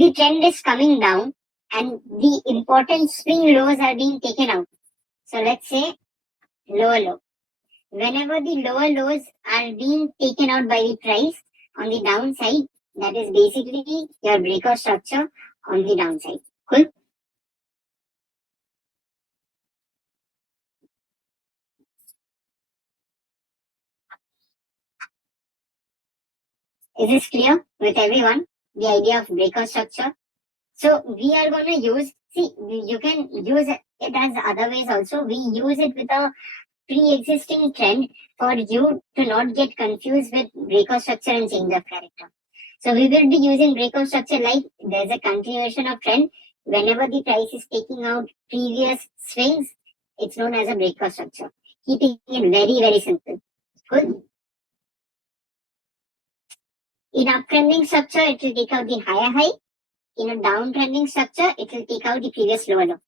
the trend is coming down and the important swing lows are being taken out. So let's say lower low. Whenever the lower lows are being taken out by the price on the downside, that is basically your breakout structure on the downside. Cool? Is this clear with everyone? The idea of breakout structure. So we are going to use, see, you can use it as other ways also. We use it with a pre-existing trend for you to not get confused with breakout structure and change of character. So we will be using breakout structure like there's a continuation of trend. Whenever the price is taking out previous swings, it's known as a breakout structure. Keeping it very, very simple. Good. In uptrending structure, it will take out the higher high. In a downtrending structure, it will take out the previous lower low.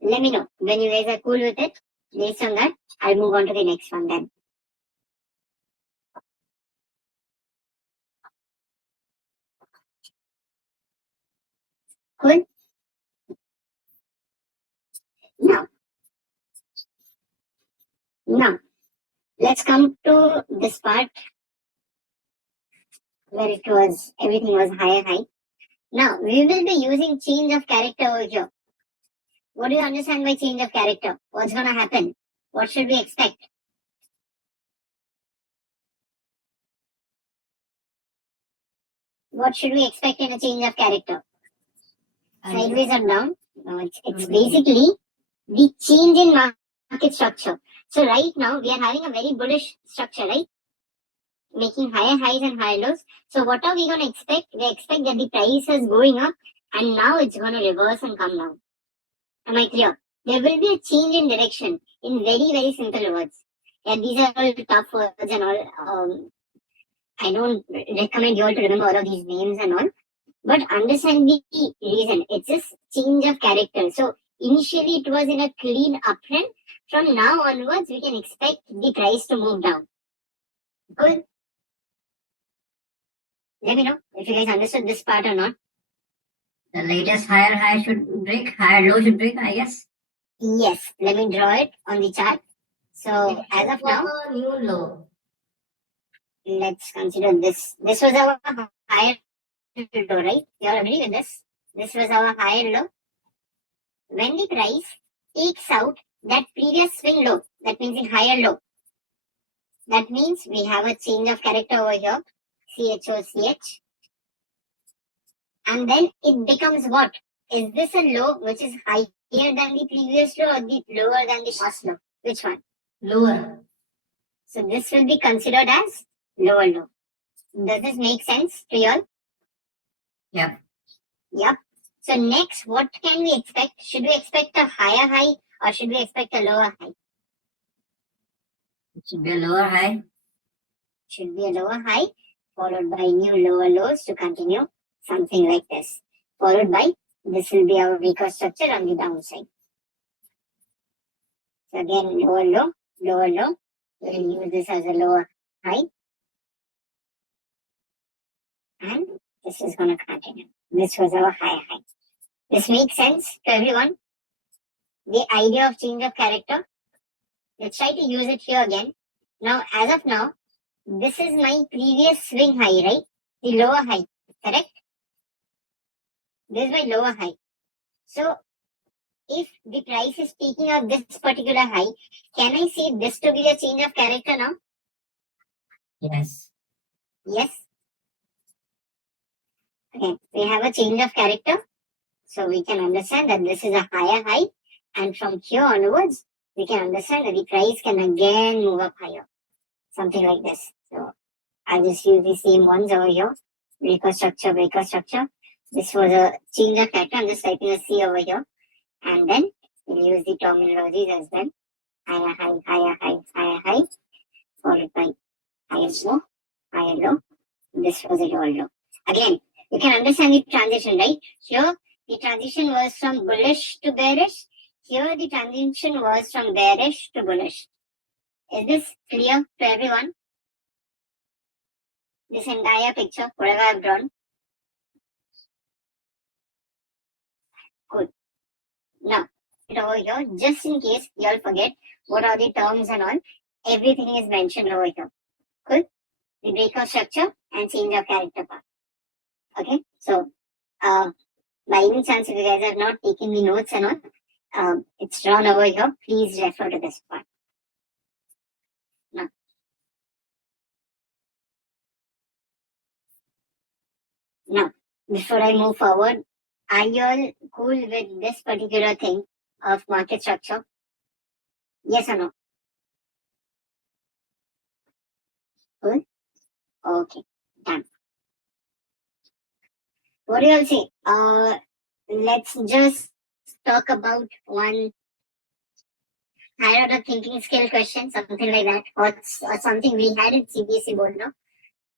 Let me know when you guys are cool with it. Based on that, I'll move on to the next one then. Cool. Now, let's come to this part where everything was higher high. Now, we will be using change of character over here. What do you understand by change of character? What's going to happen? What should we expect? What should we expect in a change of character? Sideways or down? No, it's basically the change in market structure. So right now, we are having a very bullish structure, right? Making higher highs and higher lows. So what are we going to expect? We expect that the price is going up and now it's going to reverse and come down. Am I clear? There will be a change in direction in very, very simple words. And these are all tough words and all. I don't recommend you all to remember all of these names and all. But understand the reason. It's just change of character. So initially it was in a clean uptrend. From now onwards, we can expect the price to move down. Good. Let me know if you guys understood this part or not. The latest higher high should break, higher low should break, I guess. Yes, let me draw it on the chart. So as of now, new low. Let's consider this. This was our higher low, right? You all agree with this? This was our higher low. When the price takes out that previous swing low, that means in higher low. That means we have a change of character over here. CHOCH. And then it becomes what? Is this a low which is higher than the previous low or the lower than the past low? Which one? Lower. So this will be considered as lower low. Does this make sense to you all? Yep. Yep. So next, what can we expect? Should we expect a higher high or should we expect a lower high? It should be a lower high. Should be a lower high followed by new lower lows to continue. Something like this. Followed by, this will be our weaker structure on the downside. So again, lower low, lower low. We'll use this as a lower high. And this is going to continue. This was our higher high. This makes sense to everyone? The idea of change of character. Let's try to use it here again. Now, as of now, this is my previous swing high, right? The lower high, correct? This is my lower high. So, if the price is taking out this particular high, can I say this to be a change of character now? Yes. Yes. Okay, we have a change of character. So we can understand that this is a higher high. And from here onwards, we can understand that the price can again move up higher. Something like this. So I'll just use the same ones over here. Breaker structure, breaker structure. This was a change of character. I'm just typing a C over here. And then we'll use the terminologies as well. Higher high, higher high, higher high. Followed by higher low, higher low. This was a lower low. Again, you can understand the transition, right? Here, the transition was from bullish to bearish. Here, the transition was from bearish to bullish. Is this clear to everyone? This entire picture, whatever I've drawn. Good. Now, over here, just in case you all forget what are the terms and all, everything is mentioned over here. Good. The breakout structure and change of character part. Okay. So, by any chance, if you guys have not taken the notes and all, it's drawn over here. Please refer to this part. Now, before I move forward, are you all cool with this particular thing of market structure? Yes or no? Cool? Okay, done. What do you all say? Let's just talk about one higher order thinking skill question, something like that, or something we had in CBSE board, no?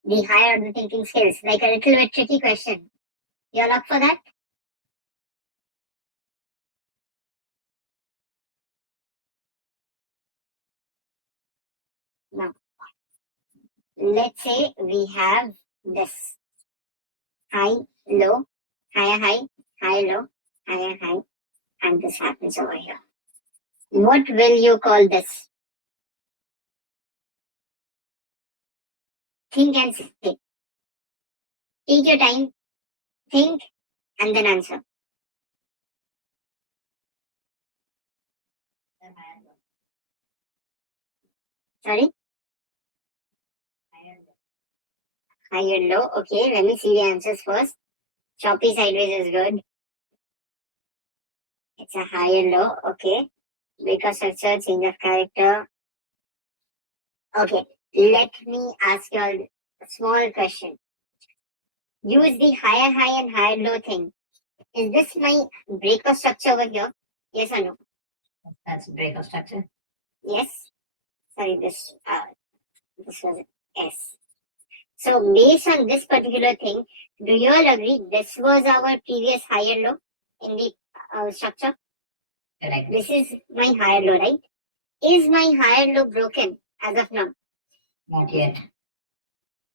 The higher order thinking skills, like a little bit tricky question. You all up for that? Now, let's say we have this high, low, higher, high, low, higher, high, and this happens over here. What will you call this? Think and say. Take your time, think, and then answer. Sorry? Higher, low. Okay, let me see the answers first. Choppy sideways is good. It's a higher, low. Okay. Breakout structure, change of character. Okay, let me ask you all a small question. Use the higher high and higher low thing. Is this my breakout structure over here? Yes or no? That's breakout structure. Yes. Sorry, this was S. So based on this particular thing, do you all agree this was our previous higher low in the structure? Correct. This is my higher low, right? Is my higher low broken as of now? Not yet.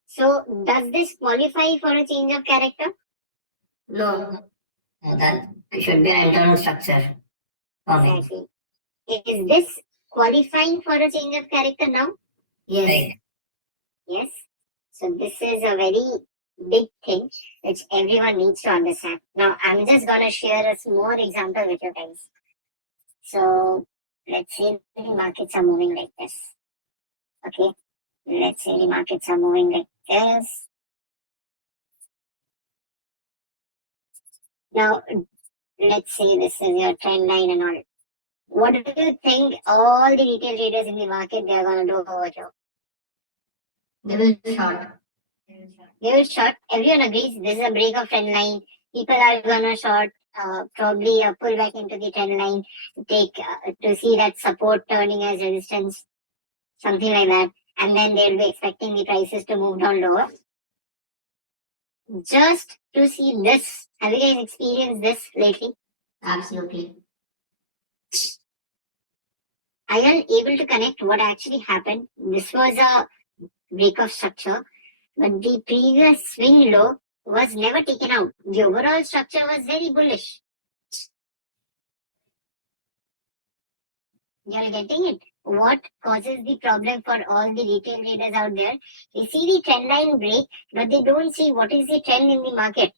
So does this qualify for a change of character? No. That should be an internal structure. Exactly. Is this qualifying for a change of character now? Yes. Right. Yes. So this is a very big thing which everyone needs to understand. Now I'm just gonna share a small example with you guys. So let's say the markets are moving like this. Okay. Let's say the markets are moving like this. Now let's say this is your trend line and all. What do you think all the retail traders in the market they are gonna do over here? They will short. They will short. Everyone agrees this is a break of trend line. People are gonna short, probably a pullback into the trend line, take to see that support turning as resistance, something like that, and then they'll be expecting the prices to move down lower. Just to see this, have you guys experienced this lately? Absolutely. Are you able to connect what actually happened? This was a break of structure, but the previous swing low was never taken out. The overall structure was very bullish. You're getting it? What causes the problem for all the retail traders out there? They see the trend line break, but they don't see what is the trend in the market.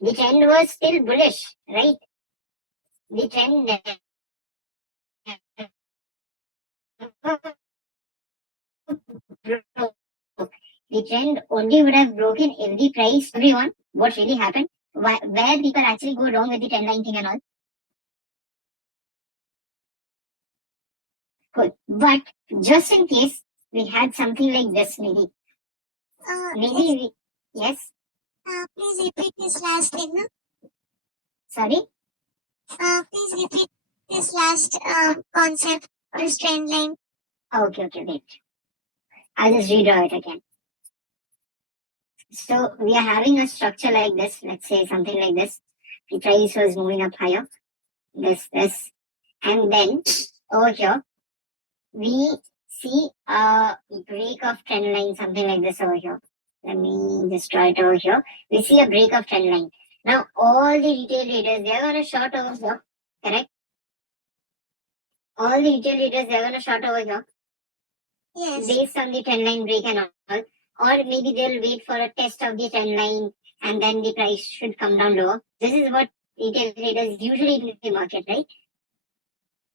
The trend was still bullish, right? The trend the trend only would have broken if the price, everyone, what really happened, where people actually go wrong with the trend line thing and all. Cool. But just in case we had something like this, maybe. Yes. Please repeat this last thing. No? Sorry. Please repeat this last concept or trend line. Okay, wait. I'll just redraw it again. So we are having a structure like this. Let's say something like this. The price was moving up higher. This, and then over here we see a break of trend line, something like this over here. Let me just draw it over here. We see a break of trend line. Now all the retail traders, they are going to short over here, correct? All the retail traders, they are going to short over here Yes. based on the trend line break and all. Or maybe they'll wait for a test of the trend line and then the price should come down lower. This is what retail traders usually do in the market, right?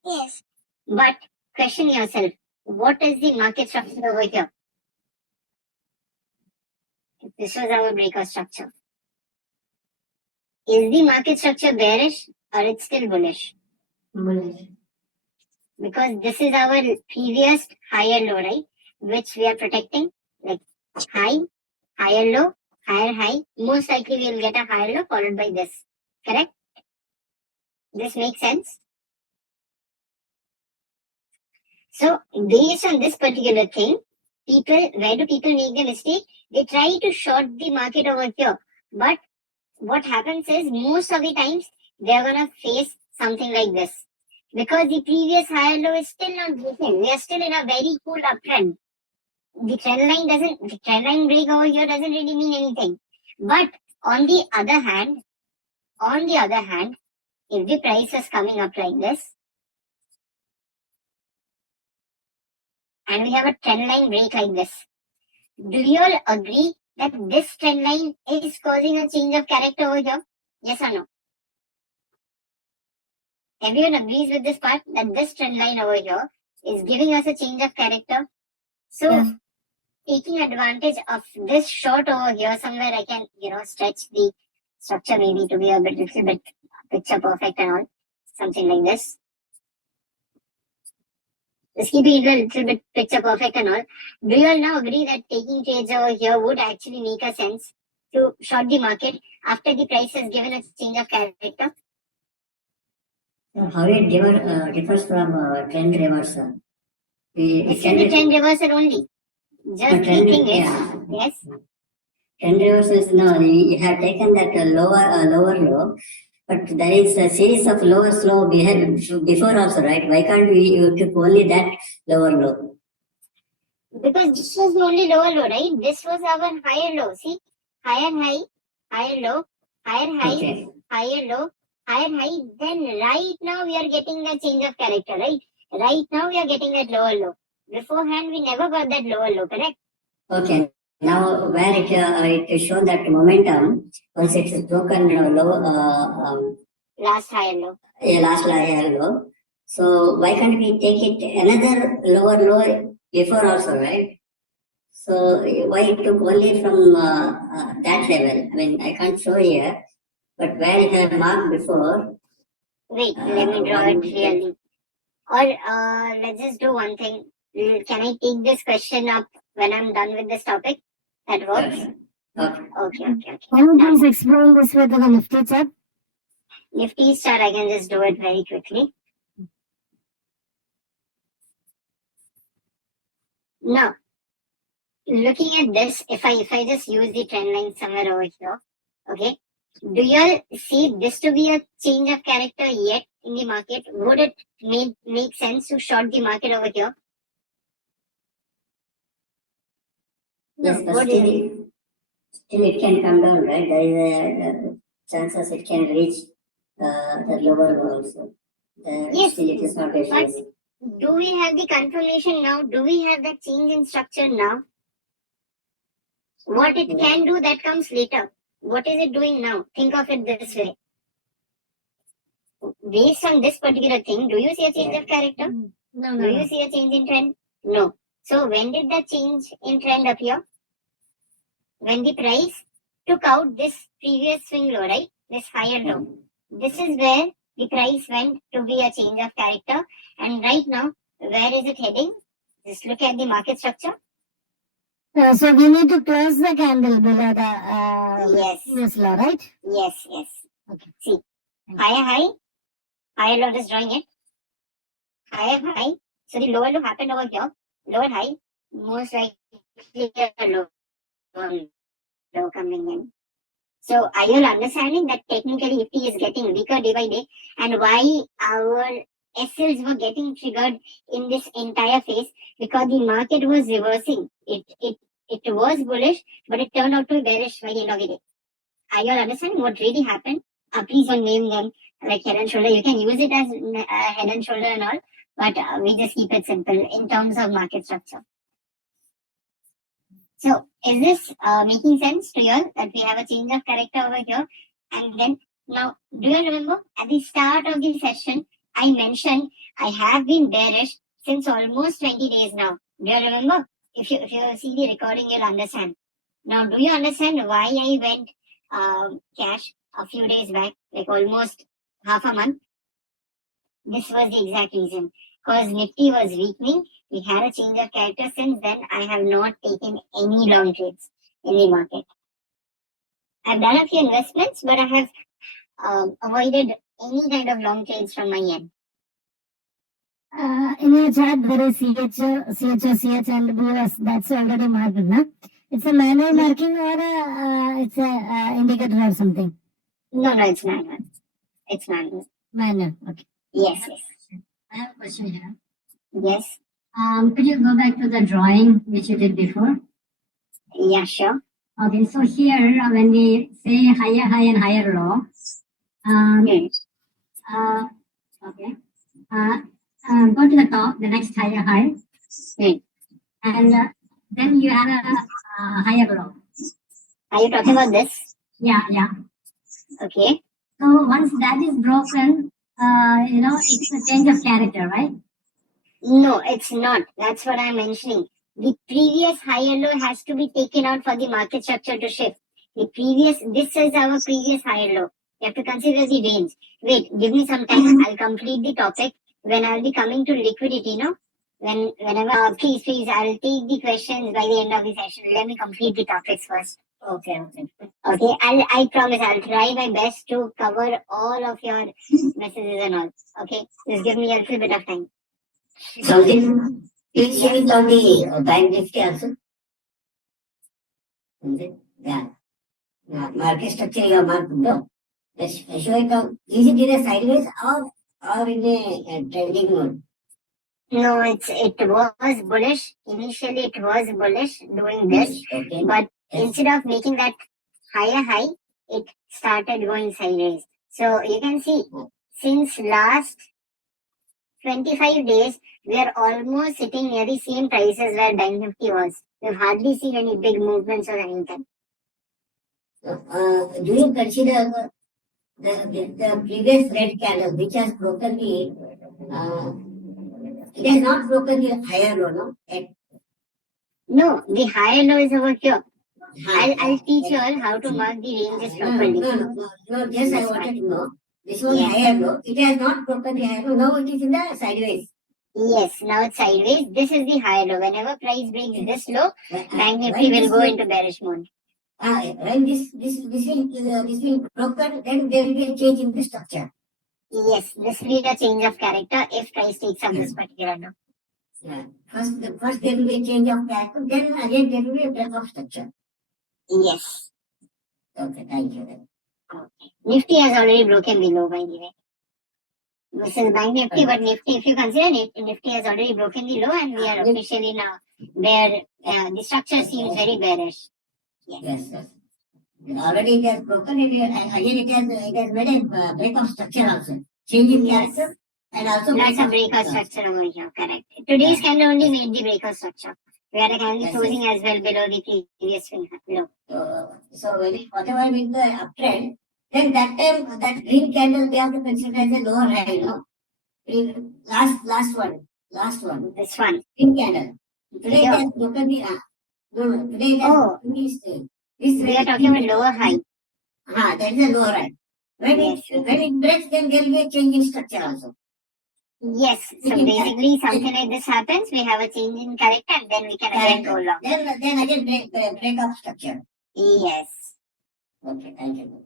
Yes. But question yourself, what is the market structure over here? This was our breakout structure. Is the market structure bearish or it's still bullish? Bullish. Because this is our previous higher low, right? Which we are protecting. Like high, higher low, higher high. Most likely we will get a higher low followed by this. Correct? This makes sense? So based on this particular thing, where do people make the mistake? They try to short the market over here. But what happens is most of the times they're gonna face something like this. Because the previous higher low is still not broken. We are still in a very cool uptrend. The trend line break over here doesn't really mean anything. But on the other hand, if the price is coming up like this, and we have a trend line break like this, do you all agree that this trend line is causing a change of character over here? Yes or no? Everyone agrees with this part that this trend line over here is giving us a change of character. So Yes. taking advantage of this short over here, somewhere I can, stretch the structure maybe to be a little bit picture perfect and all, something like this. Just keep it a little bit picture perfect and all. Do you all now agree that taking trades over here would actually make a sense to short the market after the price has given a change of character? How it differs from trend reversal? This is the trend reversal only. Just taking it. Yeah. Yes. Trend reversal is no. You have taken that lower low, but there is a series of lower low before also, right? Why can't we took only that lower low? Because this was the only lower low, right? This was our higher low. See, higher high, higher low, higher high, Okay. higher low, higher high. Then right now we are getting the change of character, right? Right now we are getting that lower low. Beforehand we never got that lower low, correct? Okay. Now where it shown that momentum once it's broken low Last higher low. last higher low. So why can't we take it another lower low before also, right? So why it took only from that level? I mean, I can't show here, but where it had marked before. Wait, let me draw it clearly. Or let's just do one thing. Can I take this question up when I'm done with this topic? That works? Okay. Can you please explain this with the Nifty chart? Nifty chart, I can just do it very quickly. Now, looking at this, if I just use the trend line somewhere over here, okay, do you all see this to be a change of character yet in the market? Would it make sense to short the market over here? Yes, but What is it? still it can come down, right? There is a chances it can reach the lower low also. Yes, Still it is not but issues. do we have the confirmation now? Do we have that change in structure now? What it can do, that comes later. What is it doing now? Think of it this way. Based on this particular thing, do you see a change of character? No, Do you see a change in trend? No. So when did the change in trend appear? When the price took out this previous swing low, right? This higher low. This is where the price went to be a change of character. And right now, where is it heading? Just look at the market structure. So we need to close the candle below the Yes. previous low, right? Yes. Okay. See, higher high, higher low, just drawing it. Higher high. So the lower low happened over here. Lower high, most likely a low coming in. So are you understanding that technically Nifty is getting weaker day by day, and why our SLs were getting triggered in this entire phase? Because the market was reversing. It was bullish, but it turned out to be bearish by the end of the day. Are you all understanding what really happened? Please don't name them like head and shoulder. You can use it as head and shoulder and all, but we just keep it simple in terms of market structure. So is this making sense to you all that we have a change of character over here? And then now, do you remember at the start of the session, I mentioned I have been bearish since almost 20 days now. Do you remember? If you see the recording, you'll understand. Now, do you understand why I went cash a few days back, like almost half a month? This was the exact reason. Because Nifty was weakening, we had a change of character. Since then, I have not taken any long trades in the market. I've done a few investments, but I have avoided any kind of long trades from my end. In your chart, there is CH and BOS. That's already marked, no? It's a manual marking or it's a indicator or something? No, it's manual. It's manual. Manual, okay. Yes. I have a question here. Yes. Could you go back to the drawing which you did before? Yeah, sure. Okay, so here when we say higher high and higher low, okay, go to the top, the next higher high, and then you have a higher low. Are you talking about this? Yeah. Okay. So once that is broken, it's a change of character, right? No, it's not. That's what I'm mentioning. The previous higher low has to be taken out for the market structure to shift. This is our previous higher low. You have to consider the range. Wait, give me some time. I'll complete the topic. When I'll be coming to liquidity, no? Whenever, please, I'll take the questions by the end of the session. Let me complete the topics first. Okay. I promise I'll try my best to cover all of your messages and all. Okay, just give me a little bit of time. So please share it on the bank Nifty also. Yeah. Market structure you have marked below. Let's show it on. Is it in a sideways or in a trending mode? No, it was bullish. Initially, it was bullish doing this, Okay. but instead of making that higher high, it started going sideways. So you can see since last 25 days, we are almost sitting near the same prices where Bank Nifty was. We've hardly seen any big movements or anything. Do you consider the previous red candle which has broken it has not broken the higher low, no? No, the higher low is over here. I'll teach you all how to mark the ranges properly. No, just I wanted to know. This was higher low. It has not broken the higher low. Now it is in the sideways. Yes, now it's sideways. This is the higher low. Whenever price breaks this low, Bank Nifty will go into bearish mode. When this will broken, then there will be a change in the structure. Yes, this will be a change of character if price takes up this particular low. Yeah. First there will be a change of character, then again there will be a break of structure. Yes. Okay, thank you. Okay. Nifty has already broken below, by the way. This is Bank Nifty, but Nifty, if you consider Nifty has already broken the low, and we are officially now where the structure seems very bearish. Yes. Already it has broken. Again it has made a break of structure also. Change in character and also that's a break of structure over here. Correct. Today's candle only made the break of structure. We had a candle closing as well below the previous low. So whatever with the uptrend, then that time that green candle we have to consider as a lower high, no? Last one. This one. Green candle. Today it has broken the today it has we are talking about lower high. That is a lower high. When it breaks, then there will be a change in structure also. Yes. So basically something like this happens, we have a change in character and then we can again go long. Then again break up structure. Yes. Okay, thank you.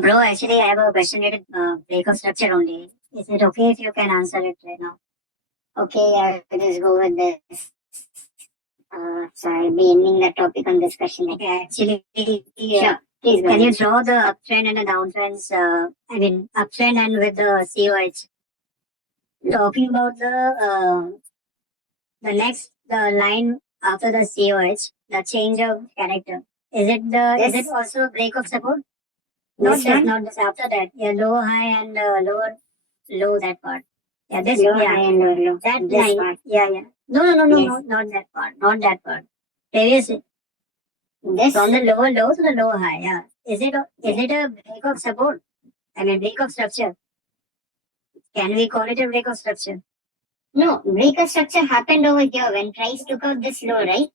Bro, actually I have a question related break of structure only. Is it okay if you can answer it right now? Okay, I'll just go with this. So I'll be ending the topic on this question. Okay, actually, sure. Please go. Can you draw the uptrend and the downtrends? Uptrend and with the COH. Talking about the line after the COH, the change of character. Is it Yes. is it also break of support? This one? Not this. After that, yeah, low, high, and low. That part. Yeah, this. Low, Yeah, high, and low, low. that This line. part. Yeah. No, Yes. not that part. Not that part. Previous This. from the lower low to the lower high. Yeah. Is it a break of support? I mean, break of structure. Can we call it a break of structure? No, breaker structure happened over here when price took out this low, right?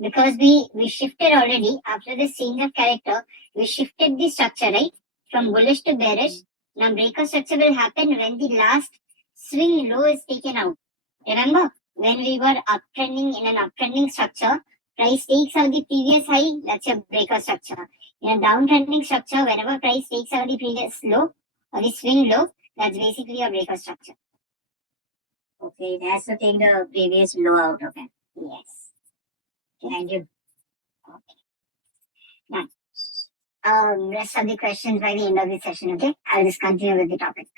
Because we shifted already after this change of character. We shifted the structure, right? From bullish to bearish. Now breaker structure will happen when the last swing low is taken out. Remember when we were uptrending in an uptrending structure, price takes out the previous high, that's your breaker structure. In a downtrending structure, whenever price takes out the previous low or the swing low, that's basically a breaker structure. Okay, it has to take the previous low out. Okay. Yes. Thank you. Rest of the questions by the end of the session, okay? I'll just continue with the topic.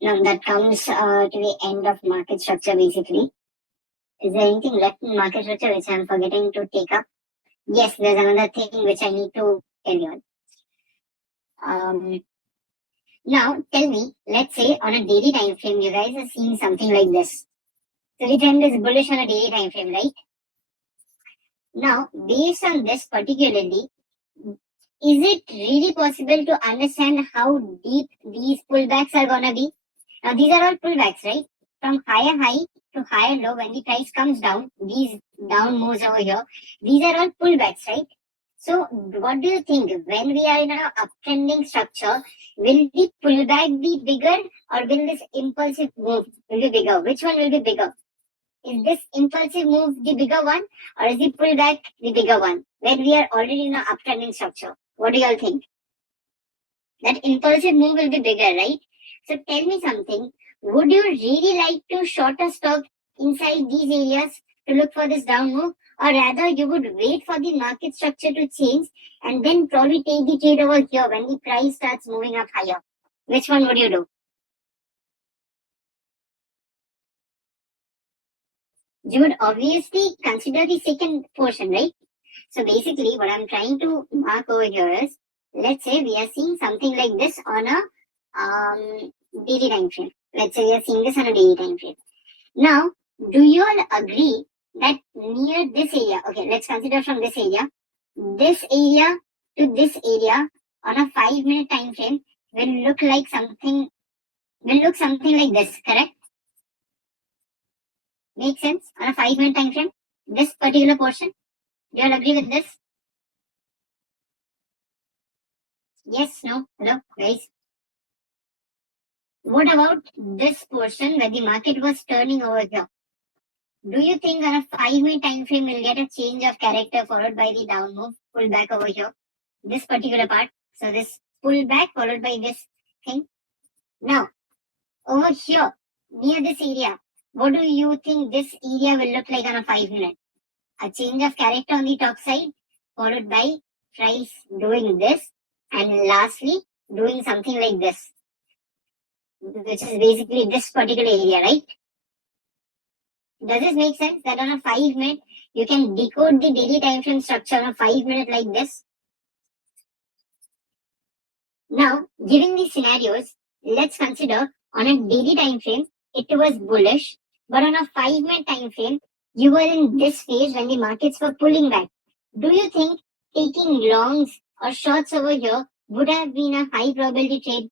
Now that comes to the end of market structure basically. Is there anything left in market structure which I'm forgetting to take up? Yes, there's another thing which I need to tell you. Now tell me, let's say on a daily time frame, you guys are seeing something like this. So the trend is bullish on a daily time frame, right? Now, based on this particularly, is it really possible to understand how deep these pullbacks are gonna be? Now these are all pullbacks, right? From higher high to higher low, when the price comes down, these down moves over here, these are all pullbacks, right? So what do you think? When we are in an uptrending structure, will the pullback be bigger or will this impulsive move will be bigger? Which one will be bigger? Is this impulsive move the bigger one or is the pullback the bigger one? When we are already in an uptrending structure, what do you all think? That impulsive move will be bigger, right? So tell me something. Would you really like to short a stock inside these areas to look for this down move? Or rather you would wait for the market structure to change and then probably take the trade over here when the price starts moving up higher? Which one would you do? You would obviously consider the second portion, right? So basically what I'm trying to mark over here is, let's say we are seeing something like this on a daily time frame. Let's say we are seeing this on a daily time frame. Now, do you all agree that near this area, okay, let's consider from this area to this area on a 5-minute time frame will look something like this, correct? Make sense? On a 5-minute time frame, this particular portion. Do you all agree with this? Yes, no, hello, guys. What about this portion where the market was turning over here? Do you think on a 5-minute time frame we'll get a change of character followed by the down move, pull back over here? This particular part. So this pull back followed by this thing. Now, over here, near this area, what do you think this area will look like on a 5-minute? A change of character on the top side, followed by price doing this, and lastly, doing something like this, which is basically this particular area, right? Does this make sense that on a 5-minute, you can decode the daily time frame structure on a 5-minute like this? Now, given these scenarios, let's consider on a daily time frame, it was bullish, but on a 5-minute time frame, you were in this phase when the markets were pulling back. Do you think taking longs or shorts over here would have been a high probability trade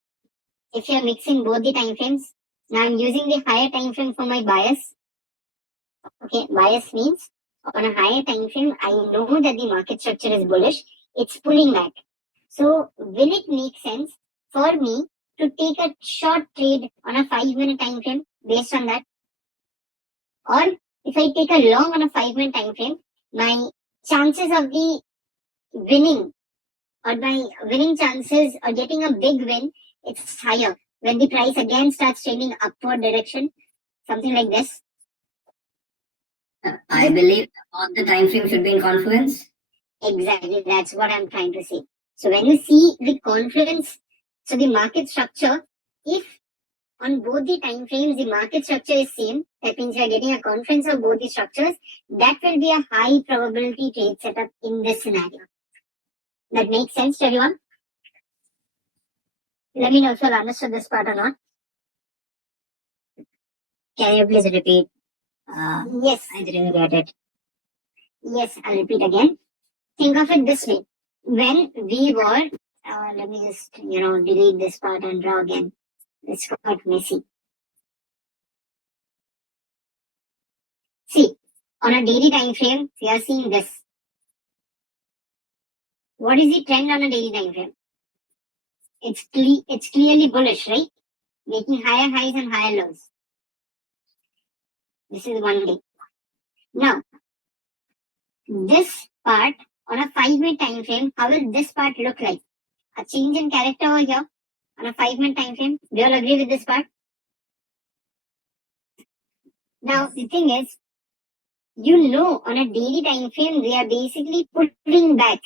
if you're mixing both the time frames? Now I'm using the higher time frame for my bias. Okay, bias means on a higher time frame, I know that the market structure is bullish. It's pulling back. So will it make sense for me to take a short trade on a 5-minute time frame based on that? Or if I take a long on a 5-minute time frame, my chances of the winning or my winning chances or getting a big win, it's higher when the price again starts trending upward direction, something like this. I believe all the time frame should be in confluence. Exactly, that's what I'm trying to say. So when you see the confluence, so the market structure, if on both the time frames, the market structure is same. That means you are getting a confluence of both the structures. That will be a high probability trade setup in this scenario. That makes sense to everyone? Let me know if you have understood this part or not. Can you please repeat? Yes. I didn't get it. Yes, I'll repeat again. Think of it this way. When we were, let me just, delete this part and draw again. It's quite messy. See, on a daily time frame, we are seeing this. What is the trend on a daily time frame? It's clearly bullish, right? Making higher highs and higher lows. This is 1 day. Now, this part on a 5-minute time frame, how will this part look like? A change in character over here on a 5-minute time frame. Do you all agree with this part? Now, the thing is, on a daily time frame, we are basically pulling back.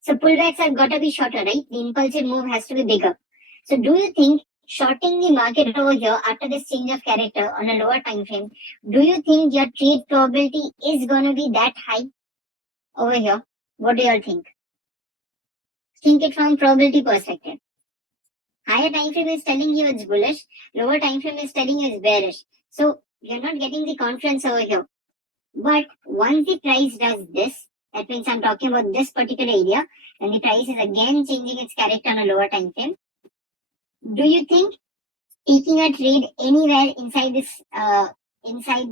So pullbacks have got to be shorter, right? The impulsive move has to be bigger. So do you think shorting the market over here after this change of character on a lower time frame, do you think your trade probability is going to be that high over here? What do you all think? Think it from probability perspective. Higher time frame is telling you it's bullish, lower time frame is telling you it's bearish. So you're not getting the confidence over here. But once the price does this, that means I'm talking about this particular area, and the price is again changing its character on a lower time frame. Do you think taking a trade anywhere inside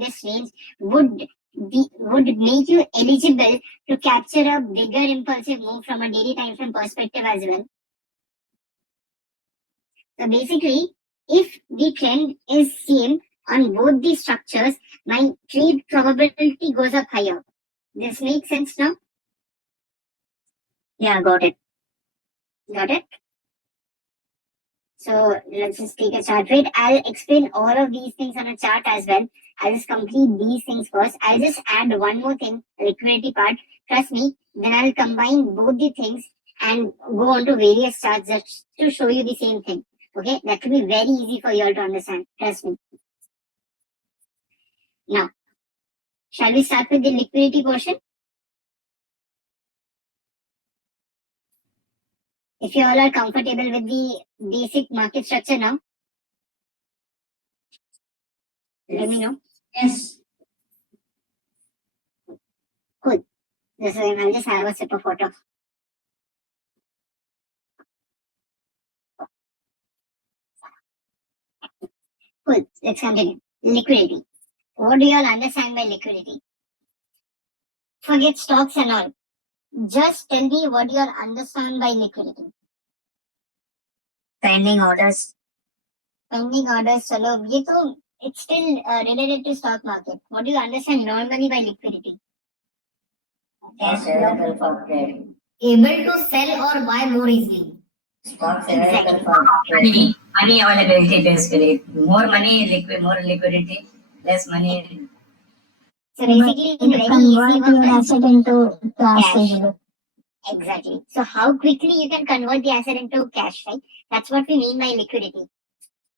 this range would make you eligible to capture a bigger impulsive move from a daily time frame perspective as well? So basically, if the trend is same on both the structures, my trade probability goes up higher. This makes sense now? Yeah, got it. Got it? So let's just take a chart. Wait, I'll explain all of these things on a chart as well. I'll just complete these things first. I'll just add one more thing, liquidity part. Trust me, then I'll combine both the things and go on to various charts just to show you the same thing. Okay, that will be very easy for you all to understand. Trust me. Now, shall we start with the liquidity portion? If you all are comfortable with the basic market structure now, let me know. Yes. Cool. I'll just have a sip of water. Cool. Let's continue. Liquidity. What do you all understand by liquidity? Forget stocks and all. Just tell me what you all understand by liquidity. Pending orders. Pending orders, chalo. It's still related to stock market. What do you understand normally by liquidity? Cash available for trade. Able to sell or buy more easily. Stocks available for trade. Money availability basically. More money, more liquidity, less money. So basically, in very easy your asset into cash. Exactly. So how quickly you can convert the asset into cash, right? That's what we mean by liquidity.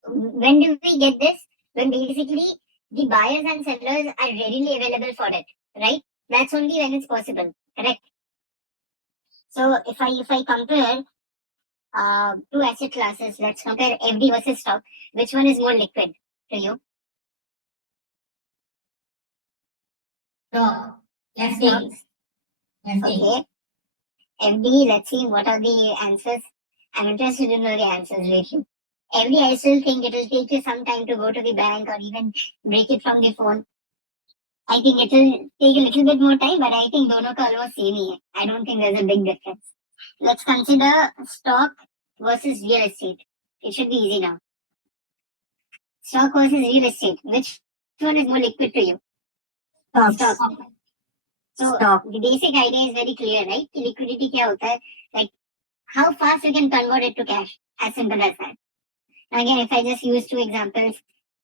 When do we get this? When basically the buyers and sellers are readily available for it, right? That's only when it's possible, correct? So if I compare two asset classes, let's compare FD versus stock. Which one is more liquid to you? Stock. Stocks. Okay. FD, let's see what are the answers. I'm interested to know the answers lately. FD, I still think it will take you some time to go to the bank or even break it from the phone. I think it will take a little bit more time, but I think dono ka almost same hi hai. I don't think there's a big difference. Let's consider stock versus real estate. It should be easy now. Stock versus real estate. Which one is more liquid to you? Stock. So the basic idea is very clear, right? Liquidity kya hota hai? Like how fast you can convert it to cash. As simple as that. Now again, if I just use two examples,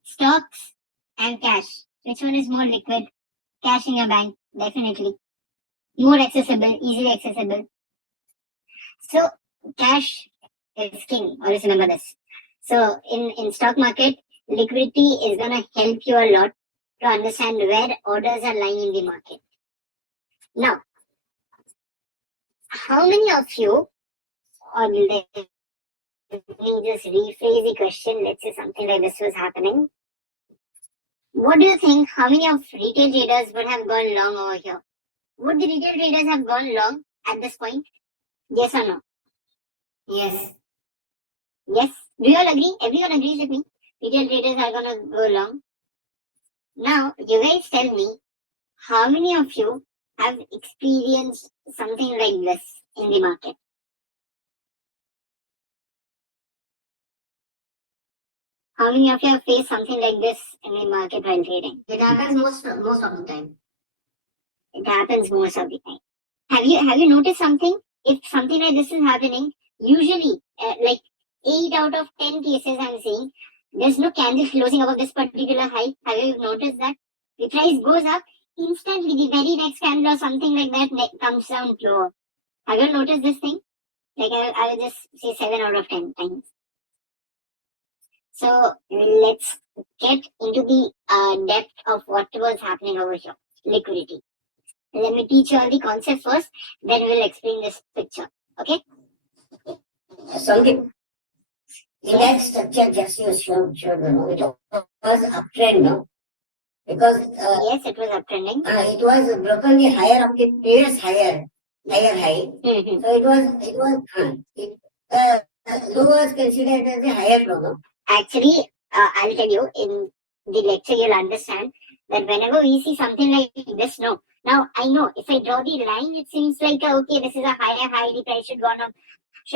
stocks and cash. Which one is more liquid? Cash in your bank, definitely. More accessible, easily accessible. So cash is king. Always remember this. So in stock market, liquidity is gonna help you a lot to understand where orders are lying in the market. Now, how many of you, or let me just rephrase the question, let's say something like this was happening. What do you think, how many of retail traders would have gone long over here? Would the retail traders have gone long at this point? Yes or no? Yes. Yes. Do you all agree? Everyone agrees with me. Retail traders are gonna go long. Now, you guys tell me, how many of you have experienced something like this in the market? How many of you have faced something like this in the market while trading? It happens most of the time. It happens most of the time. Have you noticed something? If something like this is happening, usually like 8 out of 10 cases I'm seeing, there's no candle closing above this particular high. Have you noticed that? The price goes up, instantly the very next candle or something like that comes down lower. Have you noticed this thing? Like I will just say 7 out of 10 times. So let's get into the depth of what was happening over here. Liquidity. Let me teach you all the concept first, then we'll explain this picture. Okay? Something in that structure just you showed, it was uptrend, no? Because Yes, it was uptrending. it was broken the higher of the previous higher high. Mhm. So low was considered as a higher low, no? Actually, I'll tell you, in the lecture you'll understand that whenever we see something like this, no. Now, I know, if I draw the line, it seems like, okay, this is a higher high, the price should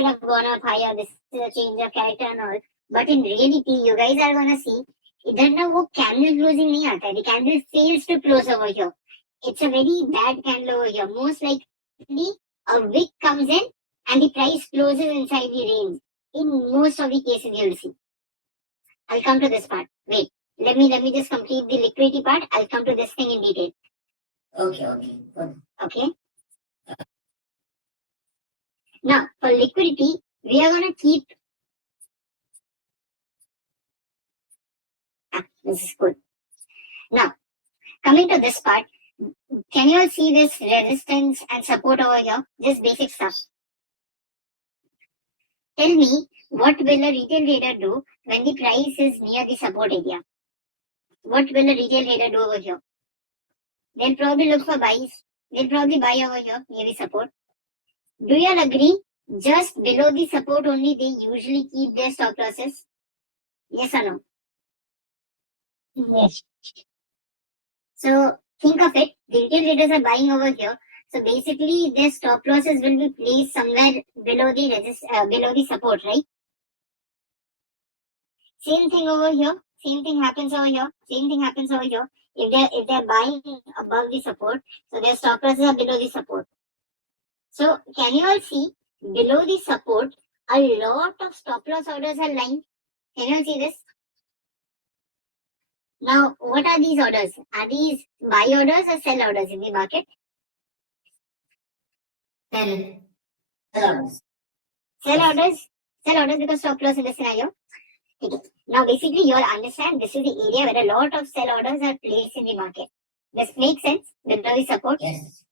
have gone up higher, this is a change of character and all. But in reality, you guys are gonna see, इधर ना वो candle closing नहीं आता है. The candle fails to close over here. It's a very bad candle over here. Most likely, a wick comes in and the price closes inside the range. In most of the cases, you'll see. I'll come to this part. Wait, let me just complete the liquidity part. I'll come to this thing in detail. Okay. Good. Okay. Now, for liquidity, we are gonna keep. This is good. Now, coming to this part, can you all see this resistance and support over here? Just basic stuff. Tell me, what will a retail trader do when the price is near the support area? What will a retail trader do over here? They'll probably look for buys. They'll probably buy over here near the support. Do you all agree? Just below the support only they usually keep their stop losses? Yes or no? Yes. So think of it, the retail traders are buying over here. So basically their stop losses will be placed somewhere below the support, right? Same thing over here. Same thing happens over here. Same thing happens over here. If they're buying above the support, so their stop losses are below the support. So can you all see below the support a lot of stop loss orders are lying? Can you all see this? Now, what are these orders? Are these buy orders or sell orders in the market? Sell. Sell orders. Sell orders because stop loss in this scenario. Okay. Now, basically, you all understand this is the area where a lot of sell orders are placed in the market. This makes sense below the support. Yes.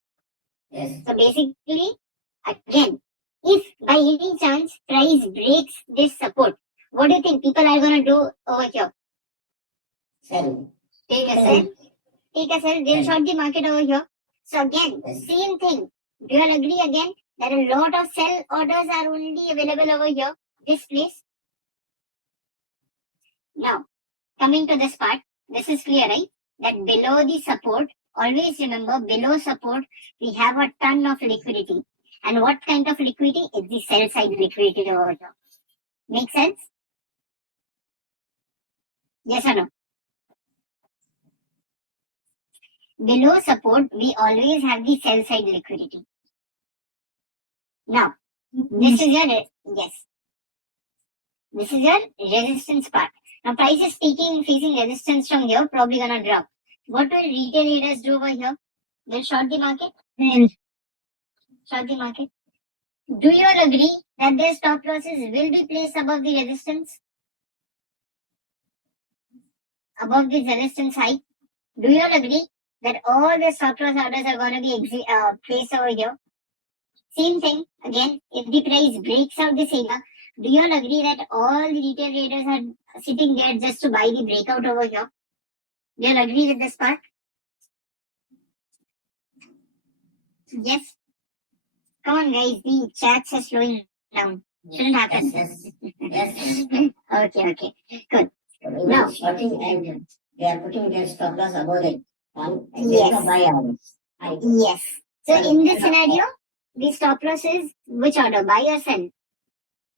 So basically, again, if by any chance price breaks this support, what do you think people are going to do over here? Sell. Take a sell. They'll short the market over here. So again, Yes. same thing. Do you all agree again that a lot of sell orders are only available over here, this place? Now, coming to this part, this is clear, right? That below the support, always remember below support, we have a ton of liquidity. And what kind of liquidity? It's the sell side liquidity over here. Make sense? Yes or no? Below support, we always have the sell side liquidity. Now, this is your This is your resistance part. Now, price is facing resistance from here, probably gonna drop. What will retail traders do over here? They'll short the market. Short the market. Do you all agree that their stop losses will be placed above the resistance? above this resistance high, do you all agree that all the stop loss orders are going to be placed over here? Same thing again. If the price breaks out this area, do you all agree that all the retail traders are sitting there just to buy the breakout over here? Do you all agree with this part? Yes. Come on, guys. The chats are slowing down. Shouldn't happen. Yes. Okay. Good. We Now- are shorting and they are putting their stop loss above it. And Yes. there's a buy order. Yes. So in this scenario, the stop loss is which order? Buy or sell?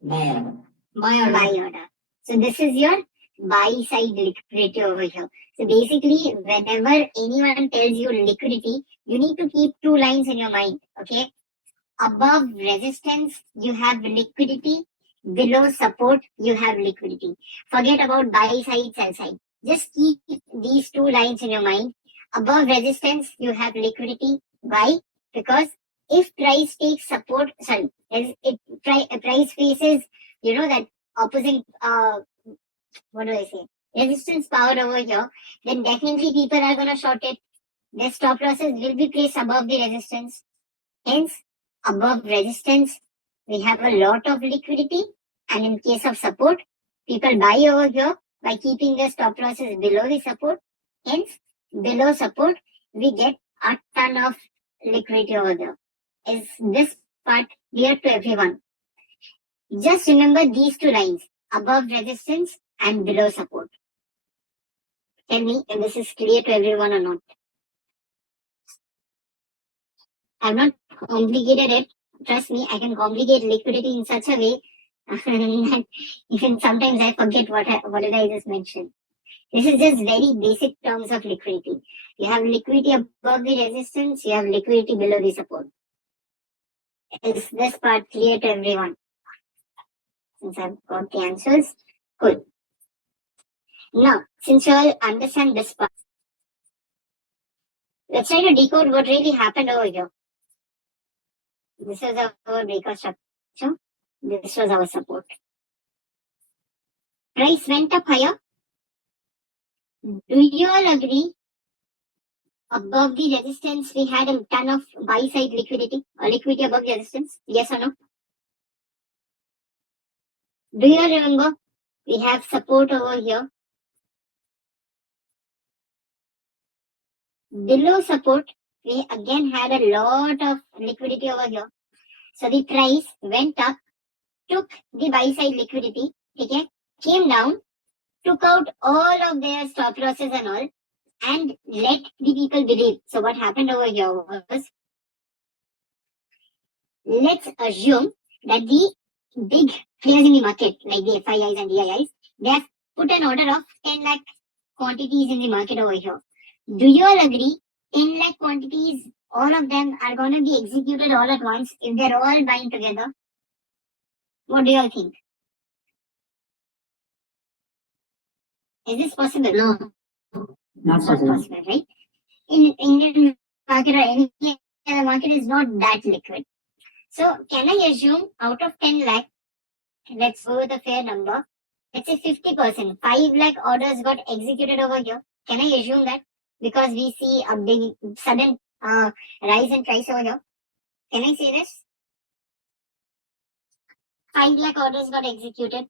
Buy order. Buy order. So this is your buy side liquidity over here. So basically, whenever anyone tells you liquidity, you need to keep two lines in your mind. Okay. Above resistance, you have liquidity. Below support, you have liquidity. Forget about buy side, sell side. Just keep these two lines in your mind. Above resistance, you have liquidity. Why? Because if price takes support, price faces, that opposing, what do I say? Resistance power over here, then definitely people are going to short it. Their stop losses will be placed above the resistance. Hence, above resistance, we have a lot of liquidity. And in case of support, people buy over here by keeping their stop losses below the support. Hence, below support, we get a ton of liquidity over there. Is this part clear to everyone? Just remember these two lines, above resistance and below support. Tell me if this is clear to everyone or not. I've not complicated it. Trust me, I can complicate liquidity in such a way that even sometimes I forget what did I just mention. This is just very basic terms of liquidity. You have liquidity above the resistance, you have liquidity below the support. Is this part clear to everyone? Since I've got the answers, cool. Now, since you all understand this part, let's try to decode what really happened over here. This is our breakout structure. This was our support. Price went up higher. Do you all agree? Above the resistance, we had a ton of buy side liquidity or liquidity above the resistance. Yes or no? Do you all remember? We have support over here. Below support, we again had a lot of liquidity over here. So the price went up, took the buy side liquidity, okay, came down, took out all of their stop losses and all, and let the people believe. So what happened over here was, let's assume that the big players in the market, like the FIIs and DIIs, they have put an order of 10 lakh quantities in the market over here. Do you all agree? 10 lakh quantities, all of them are going to be executed all at once if they're all buying together. What do you all think? Is this possible? No. Not Not possible. possible, right? In Indian market or any other market is not that liquid. So can I assume out of 10 lakh, let's go with a fair number, let's say 50%, 5 lakh orders got executed over here. Can I assume that? Because we see a big sudden rise in price over here. Can I say this? 5 lakh orders got executed.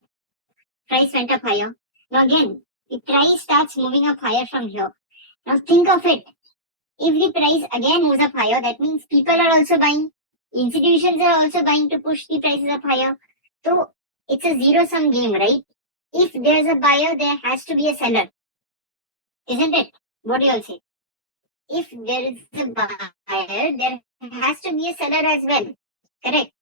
Price went up higher. Now again, the price starts moving up higher from here. Now think of it. If the price again moves up higher, that means people are also buying. Institutions are also buying to push the prices up higher. So it's a zero-sum game, right? If there's a buyer, there has to be a seller. Isn't it? What do you all say? If there is a buyer, there has to be a seller as well. Correct?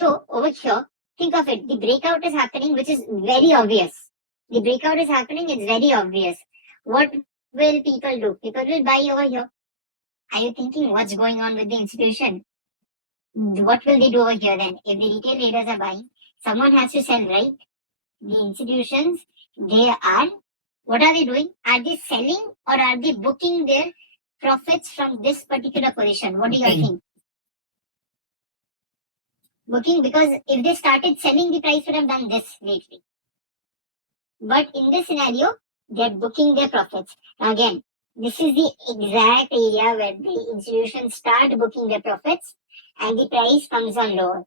So over here, think of it. The breakout is happening, which is very obvious. The breakout is happening, it's very obvious. What will people do? People will buy over here. Are you thinking what's going on with the institution? What will they do over here then? If the retail traders are buying, someone has to sell, right? The institutions, what are they doing? Are they selling or are they booking their profits from this particular position? What do you all think? Booking, because if they started selling, the price would have done this lately. But in this scenario, they're booking their profits. Again, this is the exact area where the institutions start booking their profits and the price comes down lower.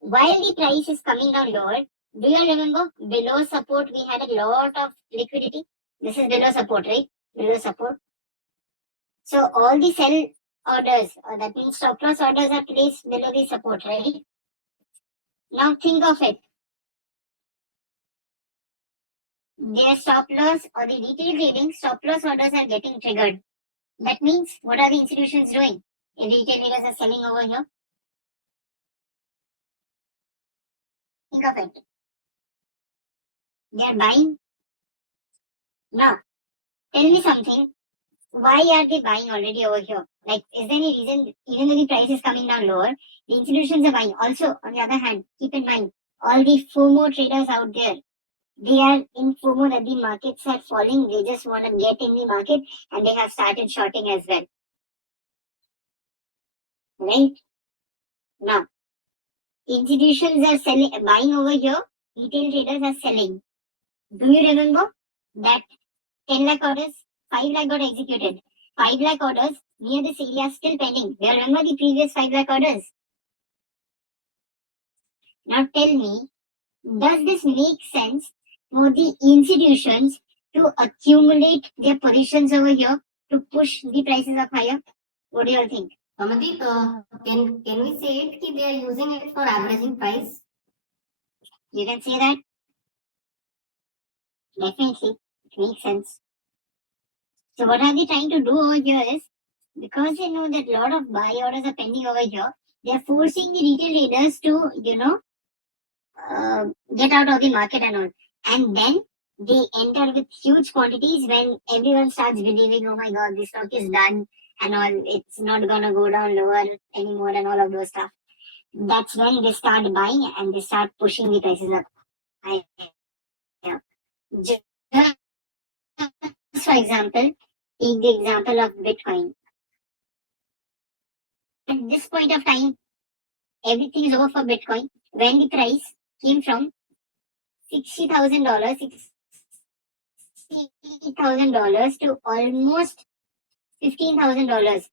While the price is coming down lower, do you remember below support we had a lot of liquidity? This is below support, right? Below support. So all the sell orders, or that means stop loss orders, are placed below the support, right? Now think of it. Their stop loss or the retail trading stop loss orders are getting triggered. That means what are the institutions doing? If retail traders are selling over here, think of it. They are buying. Now, tell me something. Why are they buying already over here? Like, is there any reason, even though the price is coming down lower, the institutions are buying? Also, on the other hand, keep in mind, all the FOMO traders out there, they are in FOMO that the markets are falling. They just want to get in the market and they have started shorting as well. Right? Now, institutions are selling, buying over here, retail traders are selling. Do you remember that 10 lakh orders, 5 lakh got executed? 5 lakh orders near this area still pending. Do you remember the previous 5 lakh orders? Now tell me, does this make sense for the institutions to accumulate their positions over here to push the prices up higher? What do you all think? Amandeep, can we say it that they are using it for averaging price? You can say that. Definitely, it makes sense. So what are they trying to do over here is, because they know that a lot of buy orders are pending over here, they are forcing the retail traders to, get out of the market and all. And then they enter with huge quantities when everyone starts believing, oh my god, this stock is done and all, it's not gonna go down lower anymore and all of those stuff. That's when they start buying and they start pushing the prices up. Just for example, take the example of Bitcoin. At this point of time, everything is over for Bitcoin. When the price came from $60,000 to almost $15,000.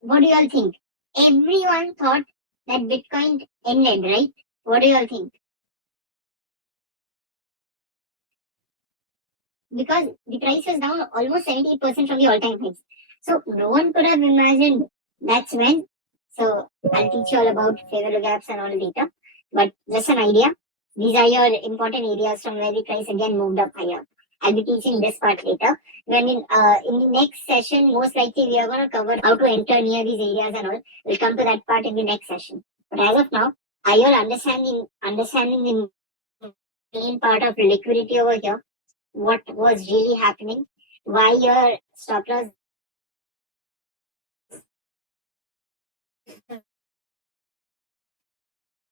What do you all think? Everyone thought that Bitcoin ended, right? What do you all think? Because the price was down almost 78% from the all-time highs. So no one could have imagined that's when. So I'll teach you all about fair value gaps and all later. But just an idea. These are your important areas from where the price again moved up higher. I'll be teaching this part later. When in the next session, most likely we are going to cover how to enter near these areas and all. We'll come to that part in the next session. But as of now, are you all understanding the main part of liquidity over here? What was really happening? Why your stop loss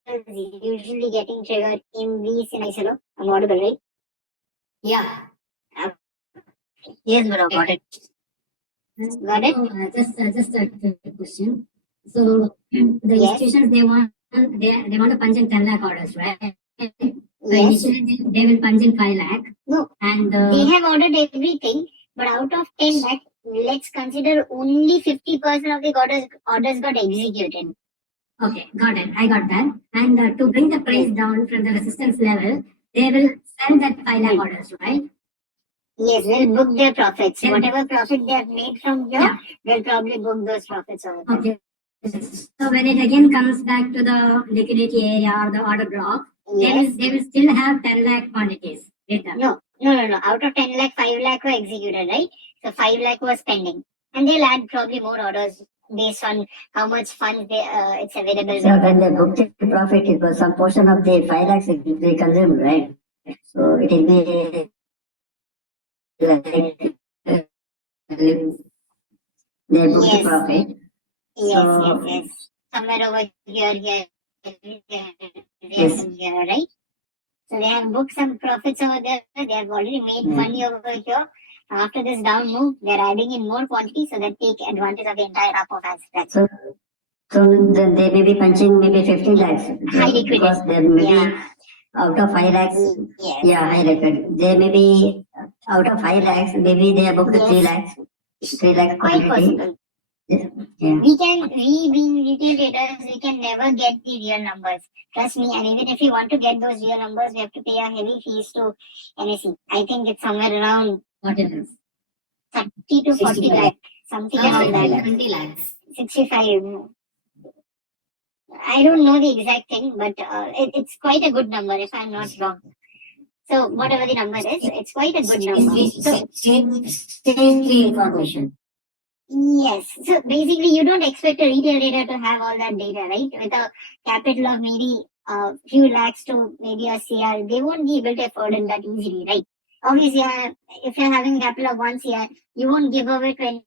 is usually getting triggered in these scenarios? I'm audible, right? Yeah. Yes, bro, got it. Got it? Just a quick question. So the Yes. institutions they want to punch in 10 lakh orders, right? So Yes. initially they will punch in 5 lakh. No. And They have ordered everything, but out of 10 lakh, let's consider only 50% of the orders got executed. okay, got it. I got that. And to bring the price down from the resistance level, they will sell that 5 lakh orders, right? Yes, they'll book their profits. Yeah. Whatever profit they have made from here, they'll probably book those profits over there. Okay. So when it again comes back to the liquidity area or the order block, Yes. they will still have 10 lakh quantities later. No. Out of 10 lakh, 5 lakh were executed, right? So 5 lakh was pending. And they'll add probably more orders based on how much funds it's available. So when they booked the profit, it was some portion of the 5 lakhs it will be consumed, right? So it will be like they book Yes. the profit. Yes. Somewhere over here, right? So they have booked some profits over there. They have already made money over here. After this down move, they're adding in more quantity so that they take advantage of the entire up of assets. So then they may be punching maybe 15 lakhs. High liquidity. Because there may Yeah. be out of 5 lakhs, Yes. yeah, highlighted. They may be out of 5 lakhs, maybe they have booked Yes. 3 lakhs, 3 lakhs Quite quantity. possible. Yeah. We being retail traders, we can never get the real numbers. Trust me, and even if we want to get those real numbers, we have to pay a heavy fees to NSE. I think it's somewhere around What is this? 30 to 40 65 lakh, something around that. 20 lakhs. 65. I don't know the exact thing, but it's quite a good number if I'm not wrong. So whatever the number is, it's quite a good number. So Strangely information. yes. So basically, you don't expect a retail trader to have all that data, right? With a capital of maybe a few lakhs to maybe a CR, they won't be able to afford it that easily, right? Obviously, if you're having a capital of 1 CR, you won't give away 20%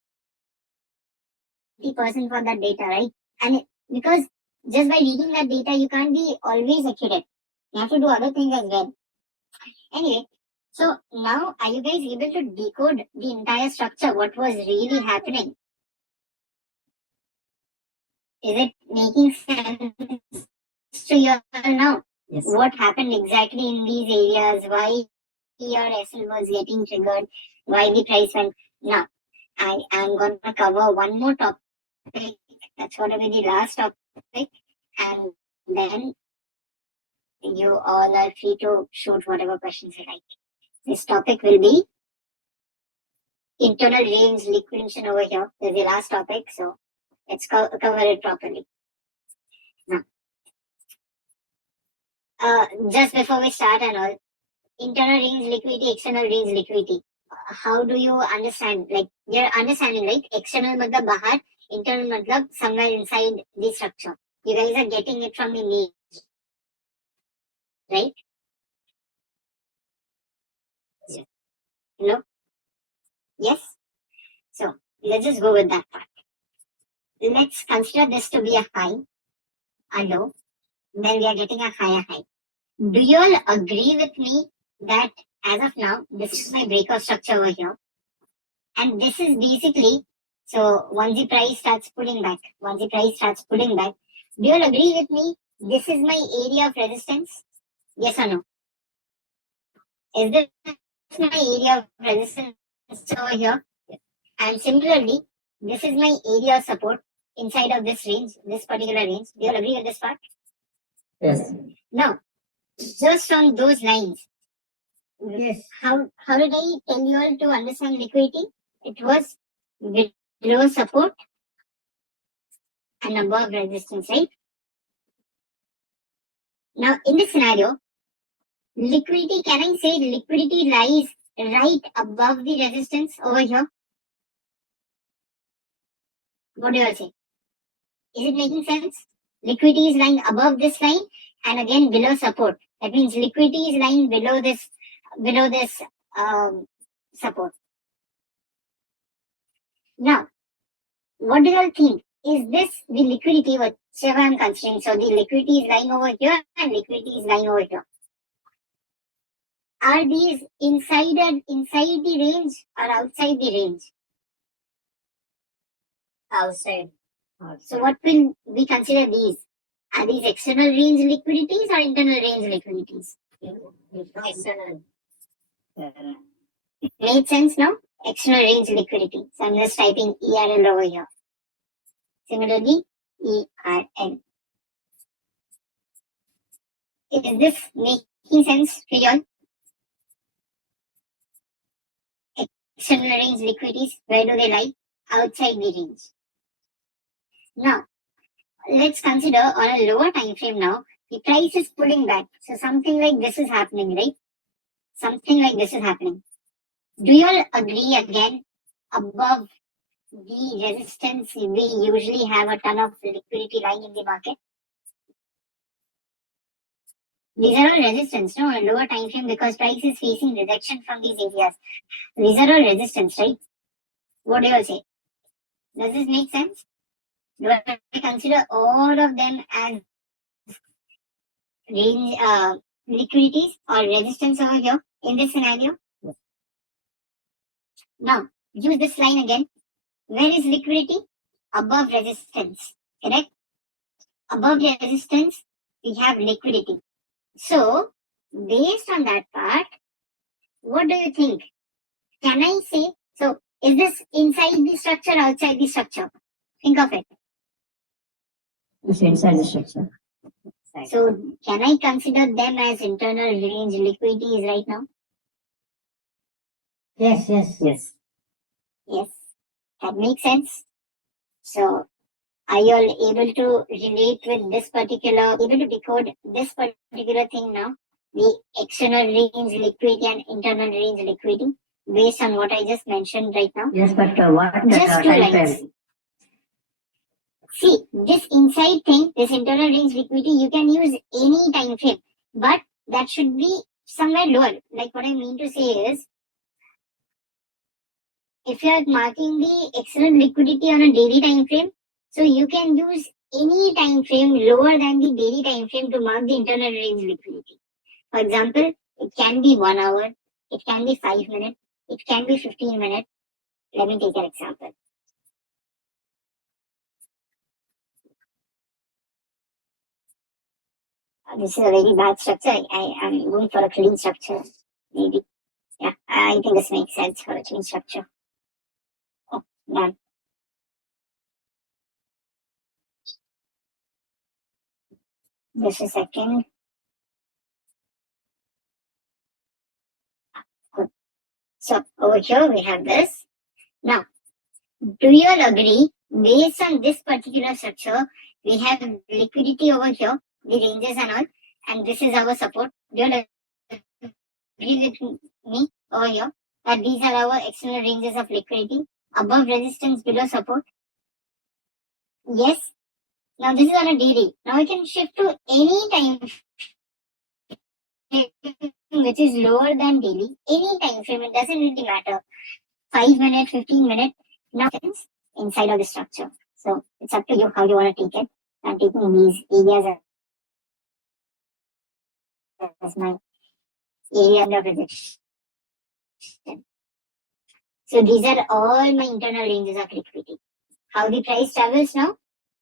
for that data, right? And because just by reading that data, you can't be always accurate. You have to do other things as well. Anyway, so now are you guys able to decode the entire structure? What was really happening? Is it making sense to you all now? Yes. What happened exactly in these areas? Why your SL was getting triggered? Why the price went? Now, I am going to cover one more topic. That's going to be the last topic. And then you all are free to shoot whatever questions you like. This topic will be internal range liquidation over here. This is the last topic, so let's cover it properly. Now, just before we start and all, internal range liquidity, external range liquidity. How do you understand? Like you're understanding, right? External matlab bahar, internal matlab somewhere inside the structure. You guys are getting it from the name, right? Yes. No? Yes? So let's just go with that part. Let's consider this to be a high, a low, then we are getting a higher high. Do you all agree with me that as of now, this is my breakout structure over here? And this is basically, so once the price starts pulling back, do you all agree with me? This is my area of resistance? Yes or no? Is this my area of resistance over here? And similarly, this is my area of support inside of this range, this particular range. Do you all agree with this part? Yes. Now, just on those lines, Yes. how did I tell you all to understand liquidity? It was below support and above resistance, right? Now, in this scenario, liquidity, can I say liquidity lies right above the resistance over here? What do you all say? Is it making sense? Liquidity is lying above this line and again below support. That means liquidity is lying below this support. Now, what do you all think? Is this the liquidity whichever I'm considering? So the liquidity is lying over here and liquidity is lying over here. Are these inside the range or outside the range? Outside. So what will we consider these? Are these external range liquidities or internal range liquidities? External. Made sense now? External range liquidity. So I'm just typing ERL over here. Similarly, ERL. Is this making sense to you all? External range liquidities, where do they lie? Outside the range. Now, let's consider on a lower time frame now, the price is pulling back. So something like this is happening, right? Something like this is happening. Do you all agree again? Above the resistance, we usually have a ton of liquidity lying in the market. These are all resistance, no? On a lower time frame because price is facing rejection from these areas. These are all resistance, right? What do you all say? Does this make sense? Do I consider all of them as range liquidities or resistance over here in this scenario? Now, use this line again. Where is liquidity? Above resistance, correct? Above resistance, we have liquidity. So, based on that part, what do you think? Can I say, so is this inside the structure, outside the structure? Think of it. It's inside the structure. So can I consider them as internal range liquidities right now? Yes. Yes, that makes sense. So are you all able to relate with this particular, able to decode this particular thing now? The external range liquidity and internal range liquidity based on what I just mentioned right now? Yes, but what Just two time lines. frame? See, this inside thing, this internal range liquidity, you can use any time frame, but that should be somewhere lower. Like what I mean to say is, if you are marking the external liquidity on a daily time frame, so you can use any time frame lower than the daily time frame to mark the internal range liquidity. For example, it can be 1 hour, it can be 5 minutes, it can be 15 minutes. Let me take an example. This is a very bad structure. I am going for a clean structure, maybe. Yeah, I think this makes sense for a clean structure. Oh, done. Just a second. Good. So over here we have this. Now, do you all agree? Based on this particular structure, we have liquidity over here, the ranges and all, and this is our support. Do you all agree with me over here that these are our external ranges of liquidity? Above resistance, below support. Yes. Now this is on a daily. Now I can shift to any time frame which is lower than daily. Any time frame, it doesn't really matter. 5 minutes, 15 minutes. Now it's inside of the structure. So it's up to you how you want to take it. I'm taking these areas as my area under projection. So these are all my internal ranges of liquidity. How the price travels now?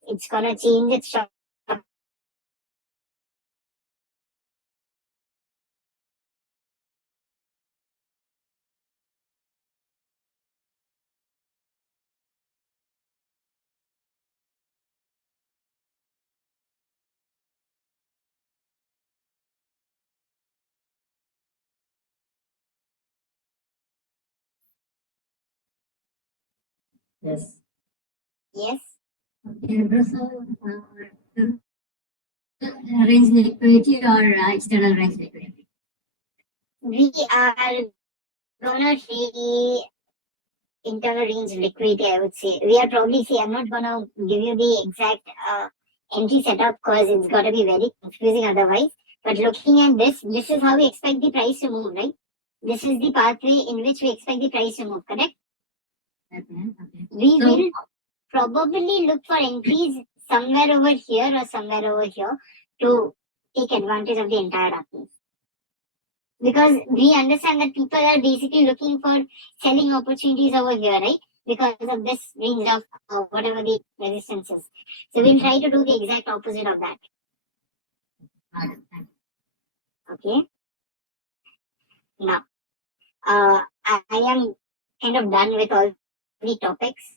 It's gonna change its structure. Yes. Yes. Okay, so range liquidity or external range liquidity? We are gonna see internal range liquidity, I would say. We are probably see, I'm not gonna give you the exact entry setup because it's gotta be very confusing otherwise. But looking at this is how we expect the price to move, right? This is the pathway in which we expect the price to move, correct? Okay. We will probably look for entries somewhere over here or somewhere over here to take advantage of the entire darkness. Because we understand that people are basically looking for selling opportunities over here, right? Because of this range of whatever the resistance is. So we'll try to do the exact opposite of that. Okay. Now, I am kind of done with all the topics.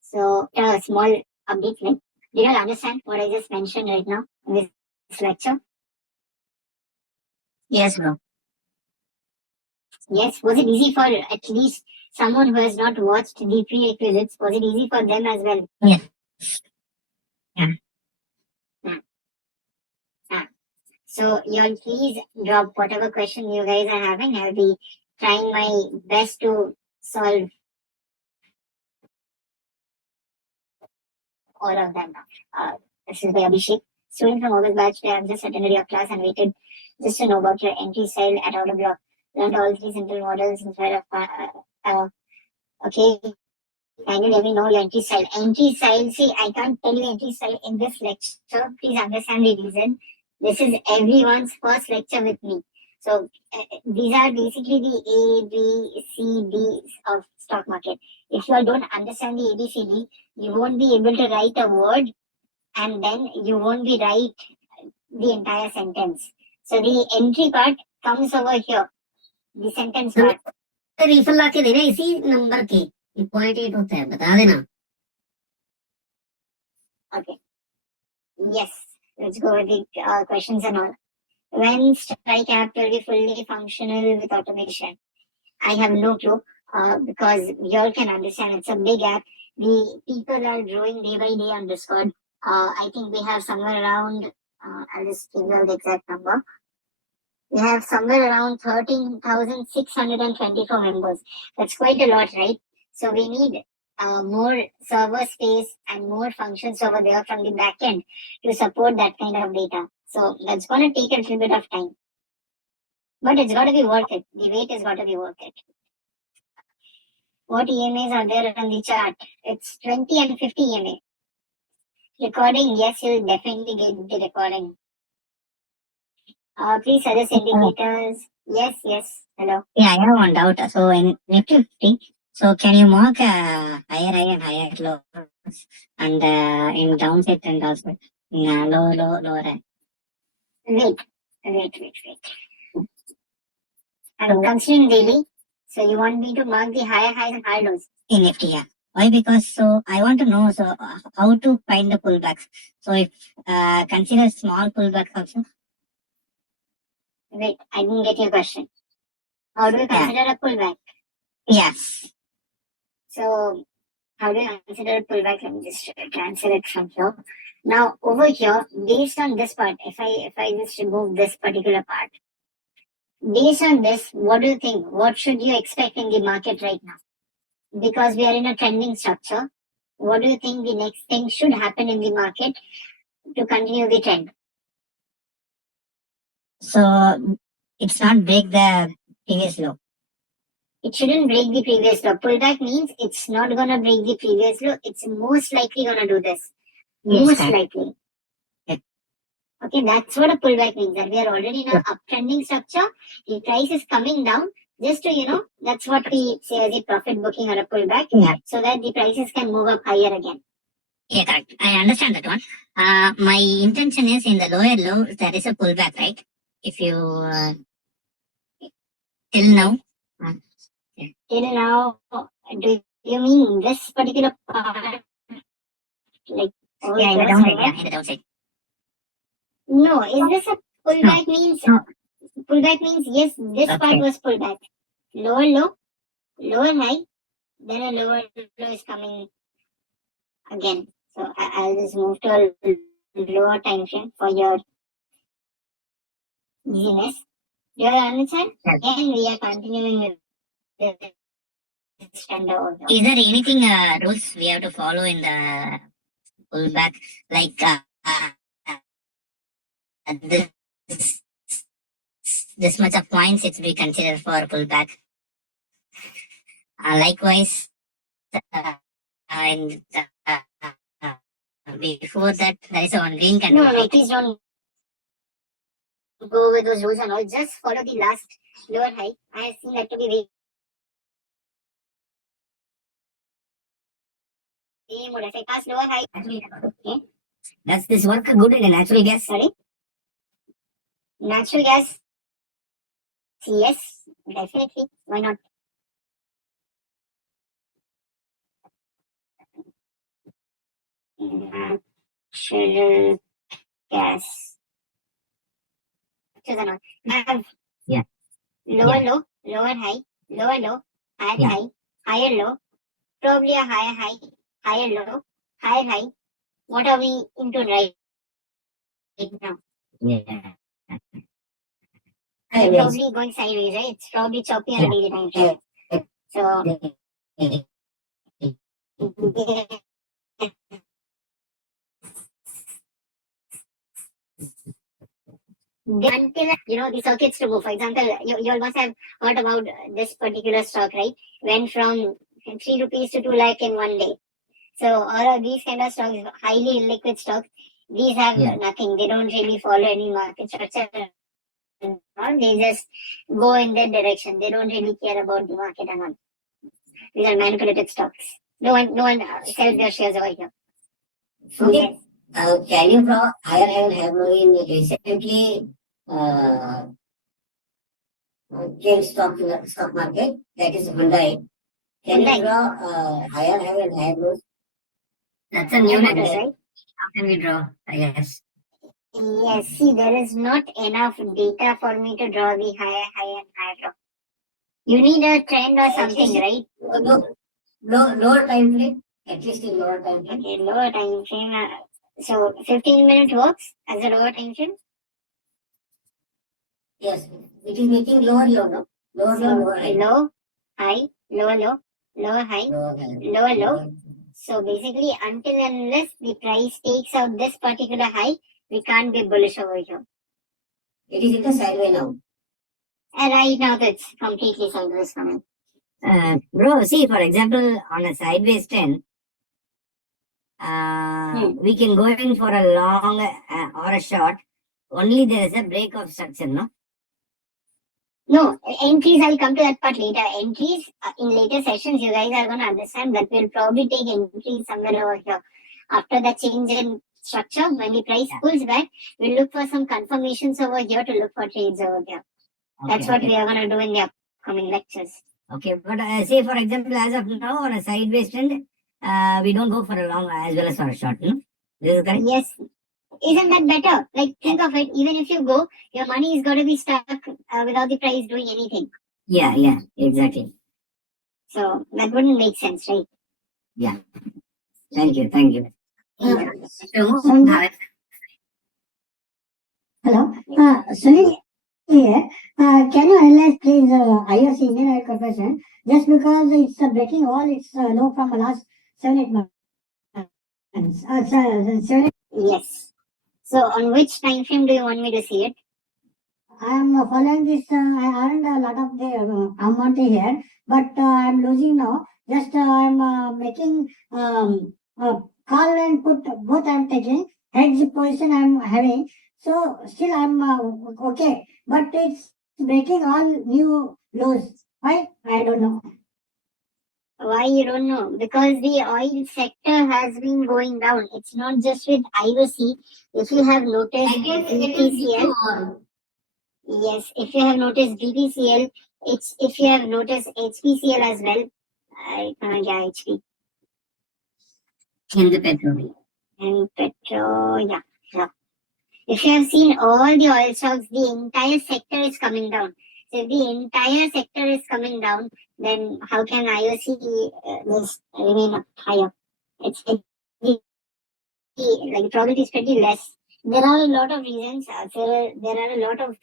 So a small update. Like, do you all understand what I just mentioned right now in this lecture? Yes, bro. Yes. Was it easy for at least someone who has not watched the prerequisites? Was it easy for them as well? Yeah. So you all please drop whatever question you guys are having. I'll be trying my best to solve all of them now. This is by Abhishek, student from August batch. I have just attended your class and waited just to know about your entry style at order block. Learned all three simple models instead of okay. Kindly let me know your entry style. Entry style, see, I can't tell you entry style in this lecture. Please understand the reason. This is everyone's first lecture with me. So these are basically the A, B, C, D of stock market. If you all don't understand the A, B, C, D, you won't be able to write a word and then you won't be right the entire sentence. So the entry part comes over here, the sentence part. रिफल ला के देना इसी number के 0.8 होता है, बता देना. Okay. Yes. Let's go with the questions and all. When strike app will be fully functional with automation? I have no clue because you all can understand it's a big app. The people are growing day by day on Discord. I think we have somewhere around, I'll just give you the exact number. We have somewhere around 13,624 members. That's quite a lot, right? So we need more server space and more functions over there from the back end to support that kind of data. So that's going to take a little bit of time. But it's got to be worth it. The wait has got to be worth it. What EMAs are there on the chart? It's 20 and 50 EMA. Recording, yes, you'll definitely get the recording. Please suggest indicators. Yes. Hello. Yeah, I have one doubt. So in Nifty 50, so can you mark higher high and higher low, and in downside and also in lower high? Wait. I'm considering daily. So you want me to mark the higher highs and higher lows? In Nifty, yeah. Why? Because so I want to know how to find the pullbacks. So if consider small pullbacks also. Wait, I didn't get your question. How do you consider a pullback? Yes. So how do you consider a pullback? Let me just cancel it from here. Now over here, based on this part, if I just remove this particular part, based on this, what do you think? What should you expect in the market right now? Because we are in a trending structure, what do you think the next thing should happen in the market to continue the trend? So it's not break the previous low. It shouldn't break the previous low. Pullback means it's not going to break the previous low. It's most likely going to do this. Most likely. Yeah. Okay, that's what a pullback means. That we are already in an uptrending structure. The price is coming down. Just to, that's what we say as a profit booking or a pullback. Yeah. So that the prices can move up higher again. Yeah, correct. I understand that one. My intention is in the lower low, there is a pullback, right? If you till now. Till now, do you mean this particular part? Like, Yeah, in the downside. Yeah, in the downside. No, is this a pullback means? No. Pullback means yes, this part was pullback. Lower low, lower high, then a lower low is coming again. So I'll just move to a lower time frame for your easiness. Do you understand? Again, we are continuing with this trend over here. Is there anything rules we have to follow in the pullback, like this much of points it's be considered for pullback? Likewise, and before that, there is one green candle. No, please don't go with those rules and all. Just follow the last lower high. I have seen that to be very would I say past lower high. Okay. Does this work good in a natural gas? Sorry? Natural gas? Yes, definitely. Why not? Natural gas. I have lower low, lower high, lower low, higher high, higher low, probably a higher high, higher low, higher high. What are we into right now? Yeah. It's probably going sideways, right? It's probably choppy on a daily time frame. So until the circuits to move. For example, you all must have heard about this particular stock, right? Went from 3 rupees to 2 lakh in one day. So all of these kind of stocks, highly liquid stocks, these have nothing. They don't really follow any market structure. They just go in that direction. They don't really care about the market and all. These are manipulated stocks. No one sells their shares over here. Okay. Can you draw higher high and higher low in recently came stock market? That is Hyundai. Can you draw higher high and higher lows? That's a new Motors, number. right? How can we draw? Yes. Yes, see, there is not enough data for me to draw the higher high and higher low. You need a trend or something, right? Lower time frame, at least in lower time frame. Okay, lower time frame. So 15-minute works as a lower time frame. Yes, it is making lower low, no? Lower low, lower high. Low, high, lower low, lower high, Lower high. lower low. So basically, until and unless the price takes out this particular high, we can't be bullish over here. It is in the sideway now. And right now, that's completely sideways coming. Bro, see, for example, on a sideways trend, we can go in for a long or a short. Only there is a break of structure, no? No, entries, I'll come to that part later. Entries, in later sessions, you guys are going to understand that we'll probably take entries somewhere over here. After the change in structure, when the price pulls back, we'll look for some confirmations over here to look for trades over here. That's what we are going to do in the upcoming lectures. Okay, but say for example, as of now, on a sideways trend, we don't go for a long as well as for a short, no? This is correct? Yes. Isn't that better? Like, think of it. Even if you go, your money is going to be stuck without the price doing anything. Yeah, exactly. So that wouldn't make sense, right? Yeah. Thank you. Hello. Sunil here. Can you analyze please IOC Indian Oil Corporation? Just because it's breaking all its low from the last 7-8 months. 7 Yes. So on which time frame do you want me to see it? I am following this. I earned a lot of the amount here, but I am losing now. Just I am making call and put both. I am taking hedge position. I am having. So still I am okay, but it's breaking all new lows. Why? I don't know. Why you don't know? Because the oil sector has been going down. It's not just with IOC. If you have noticed BPCL, yes, if you have noticed BPCL, it's if you have noticed HPCL as well. Yeah, HP In the petrol. and petro, yeah. If you have seen all the oil stocks, the entire sector is coming down. So if the entire sector is coming down, then how can IOC remain up higher? It's like the probability is pretty less. There are a lot of reasons. There are a lot of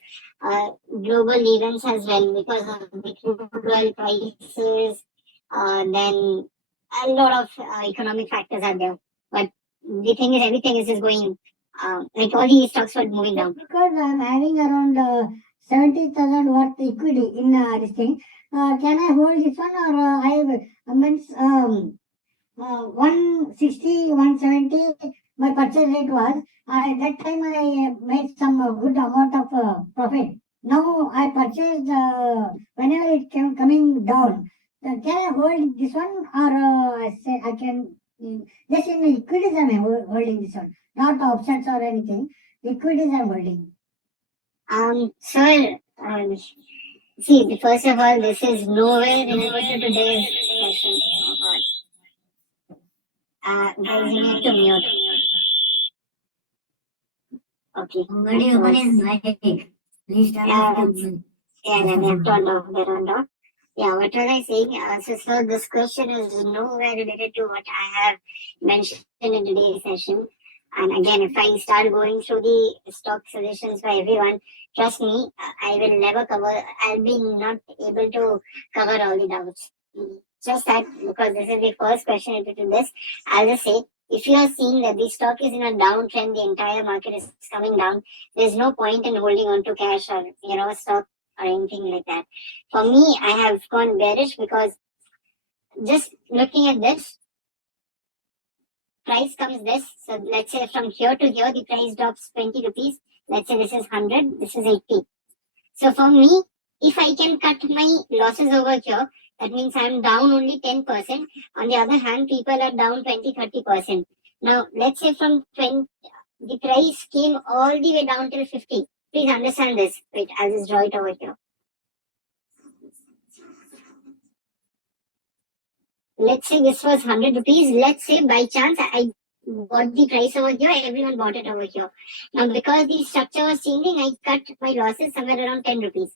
global events as well because of the crude oil prices. Then a lot of economic factors are there. But the thing is, everything is just going like all these stocks were moving down. Because I am having around 70,000 worth equity in this thing. Can I hold this one or I means 160, 170 my purchase rate was. At that time I made some good amount of profit. Now I purchased whenever it came coming down. Can I hold this one or I say I can just in equities I am holding this one, not options or anything. Equities I am holding. Sir, see, first of all, this is nowhere related to today's session. Oh God. Guys, you need to mute. Okay. Somebody open his mic. Please tell us. Yeah, they're turned off. Yeah, what was I saying? So, sir, this question is nowhere related to what I have mentioned in today's session. And again, if I start going through the stock suggestions for everyone, trust me, I will never cover, I'll be not able to cover all the doubts. Just that, because this is the first question related to this, I'll just say, if you are seeing that the stock is in a downtrend, the entire market is coming down, there's no point in holding on to cash or, stock or anything like that. For me, I have gone bearish because just looking at this, price comes this. So let's say from here to here, the price drops 20 rupees. Let's say this is 100, this is 80. So for me, if I can cut my losses over here, that means I'm down only 10%. On the other hand, people are down 20-30%. Now, let's say from 20, the price came all the way down till 50. Please understand this. Wait, I'll just draw it over here. Let's say this was 100 rupees. Let's say by chance I bought the price over here, everyone bought it over here. Now, because the structure was changing, I cut my losses somewhere around 10 rupees.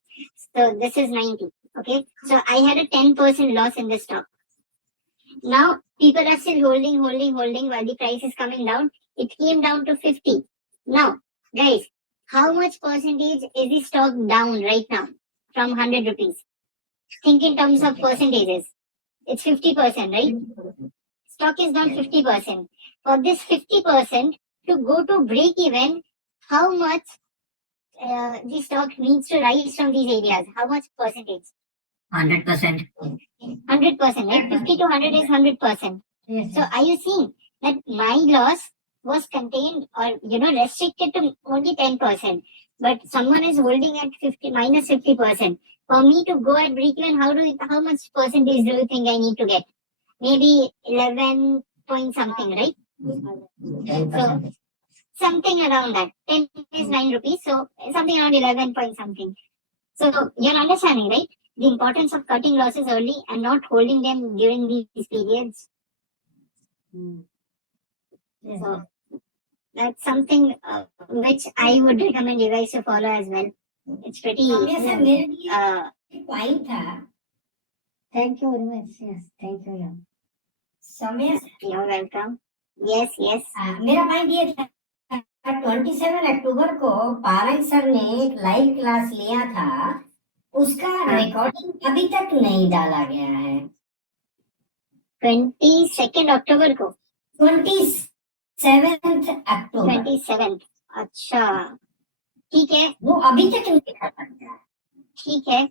So this is 90. Okay. So I had a 10% loss in this stock. Now, people are still holding while the price is coming down. It came down to 50. Now, guys, how much percentage is the stock down right now from 100 rupees? Think in terms of percentages. It's 50%, right? Stock is down 50%. For this 50% to go to break even, how much the stock needs to rise from these areas? How much percentage? 100%. 100%, right? 50 to 100 is 100%. Yes. So are you seeing that my loss was contained or restricted to only 10%, but someone is holding at 50 minus 50%. For me to go at break even, how much percentage do you think I need to get? Maybe 11 point something, right? So something around that. 10 is 9 rupees, so something around 11 point something. So you're understanding, right? The importance of cutting losses early and not holding them during these periods. Yes. So that's something which I would recommend you guys to follow as well. It's pretty. Saumya sir मेरे लिए point था. Thank you very much. Yes, thank you. Yeah. Saumya sir, You're welcome. Yes, yes. मेरा point ये था 27 अक्टूबर को पारंग sir ने एक live class लिया था, उसका रिकॉर्डिंग अभी तक नहीं डाला गया है. 22 अक्टूबर को. 27 अक्टूबर. 27. अच्छा, ठीक है. वो अभी तक नहीं कर सकता. ठीक है.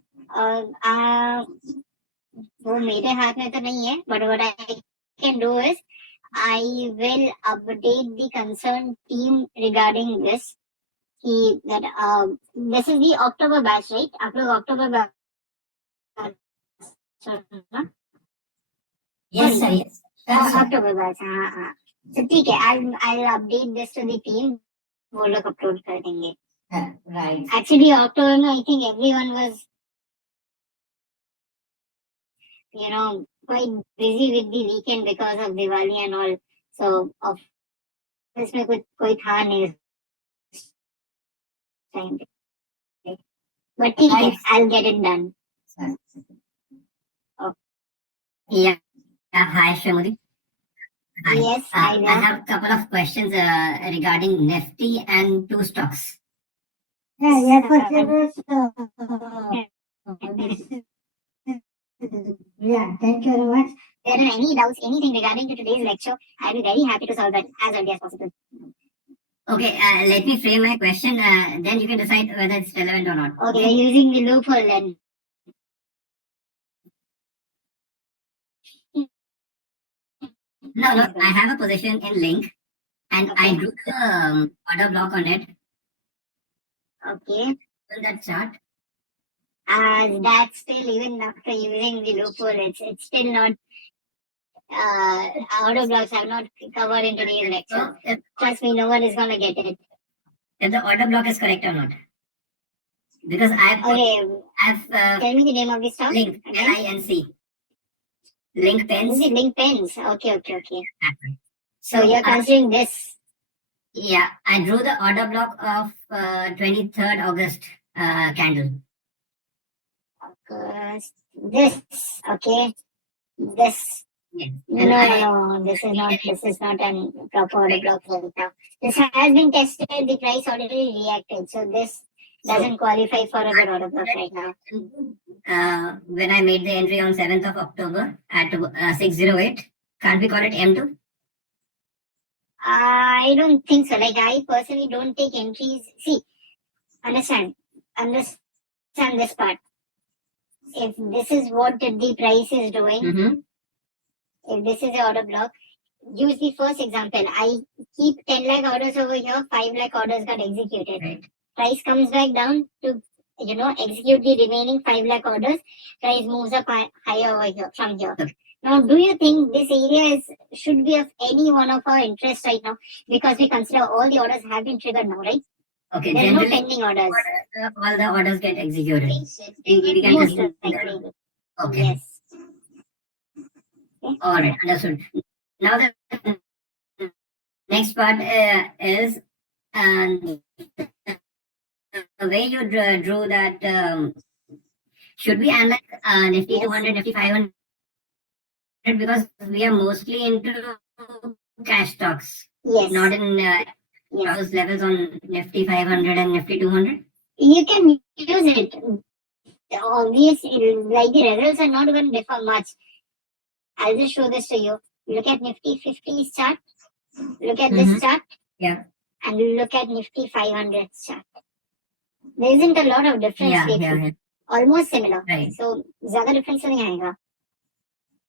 वो मेरे हाथ में तो नहीं है, but what I can do is I will update the concerned team regarding this. That this is the October batch, right? आप लोग October batch. Yes sir, yes. October batch, हाँ. So ठीक है, I'll update this to the team. वो लोग upload कर देंगे. Right. Actually, October में I think everyone was quite busy with the weekend because of Diwali and all. So office में कोई था नहीं time. But ठीक है, I'll get it done. Yeah. Hi Shamudi. Hi. Yes, I I know. have a couple of questions regarding Nifty and two stocks. Yeah, yeah, question is, yeah, thank you very much. If there are any doubts, anything regarding to today's lecture, I'll be very happy to solve that as early as possible. Okay, let me frame my question, then you can decide whether it's relevant or not. Okay, we're using the loophole then. No, I have a position in Link and I drew the order block on it. Okay. On that chart. That's still, even after using the loophole, it's still not, order blocks have not covered in today's lecture. So, Trust me, no one is going to get it. if the order block is correct or not. Because I've Tell me the name of the stock. Link, L-I-N-C. Link pens. Is it Link pens? Okay. So you're considering this. Yeah, I drew the order block of 23rd August candle. This, okay. This. Yes. No. This is not a proper order block right now. This has been tested. The price already reacted. So this doesn't qualify for a good order block right now. When I made the entry on 7th of October at 608, can't we call it M2? I don't think so. Like, I personally don't take entries. See, understand this part. If this is what the price is doing, if this is the order block, use the first example. I keep 10 lakh orders over here, 5 lakh orders got executed. Right. Price comes back down to, execute the remaining 5 lakh orders. Price moves up higher over here, from here. Okay. Now, do you think this area should be of any one of our interest right now? Because we consider all the orders have been triggered now, right? Okay, There are no generally, pending orders. all the orders get executed. We can Most assume that. likely. Okay. Yes. All right, understood. Now the next part is the way you drew that. Should we analyze Nifty Yes. 200, Nifty 500 because we are mostly into cash stocks, Yes. not in Yes. those levels on Nifty 500 and Nifty 200? You can use it. Obviously, like the results are not going to differ much. I'll just show this to you. Look at Nifty 50 chart. Look at this chart. Yeah. And look at Nifty 500 chart. There isn't a lot of difference lately. Yeah. Almost similar. Right. So, ज़्यादा difference नहीं आएगा.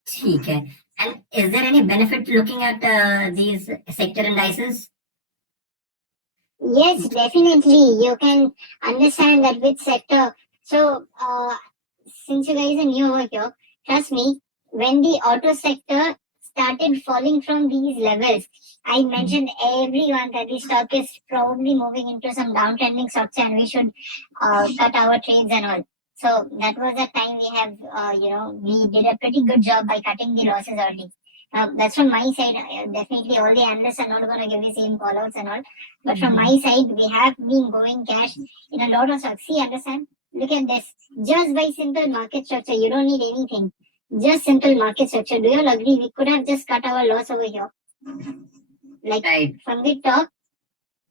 ठीक है. And is there any benefit looking at these sector indices? Yes, definitely. You can understand that which sector. So, since you guys are new over here, trust me, when the auto sector started falling from these levels, I mentioned everyone that the stock is probably moving into some downtrending structure and we should cut our trades and all. So that was the time we have, we did a pretty good job by cutting the losses early. That's from my side. Definitely all the analysts are not going to give the same call outs and all. But from my side, we have been going cash in a lot of stocks. See, understand? Look at this. Just by simple market structure, you don't need anything. Just simple market structure. Do you all agree? We could have just cut our loss over here. Like Right. from the top,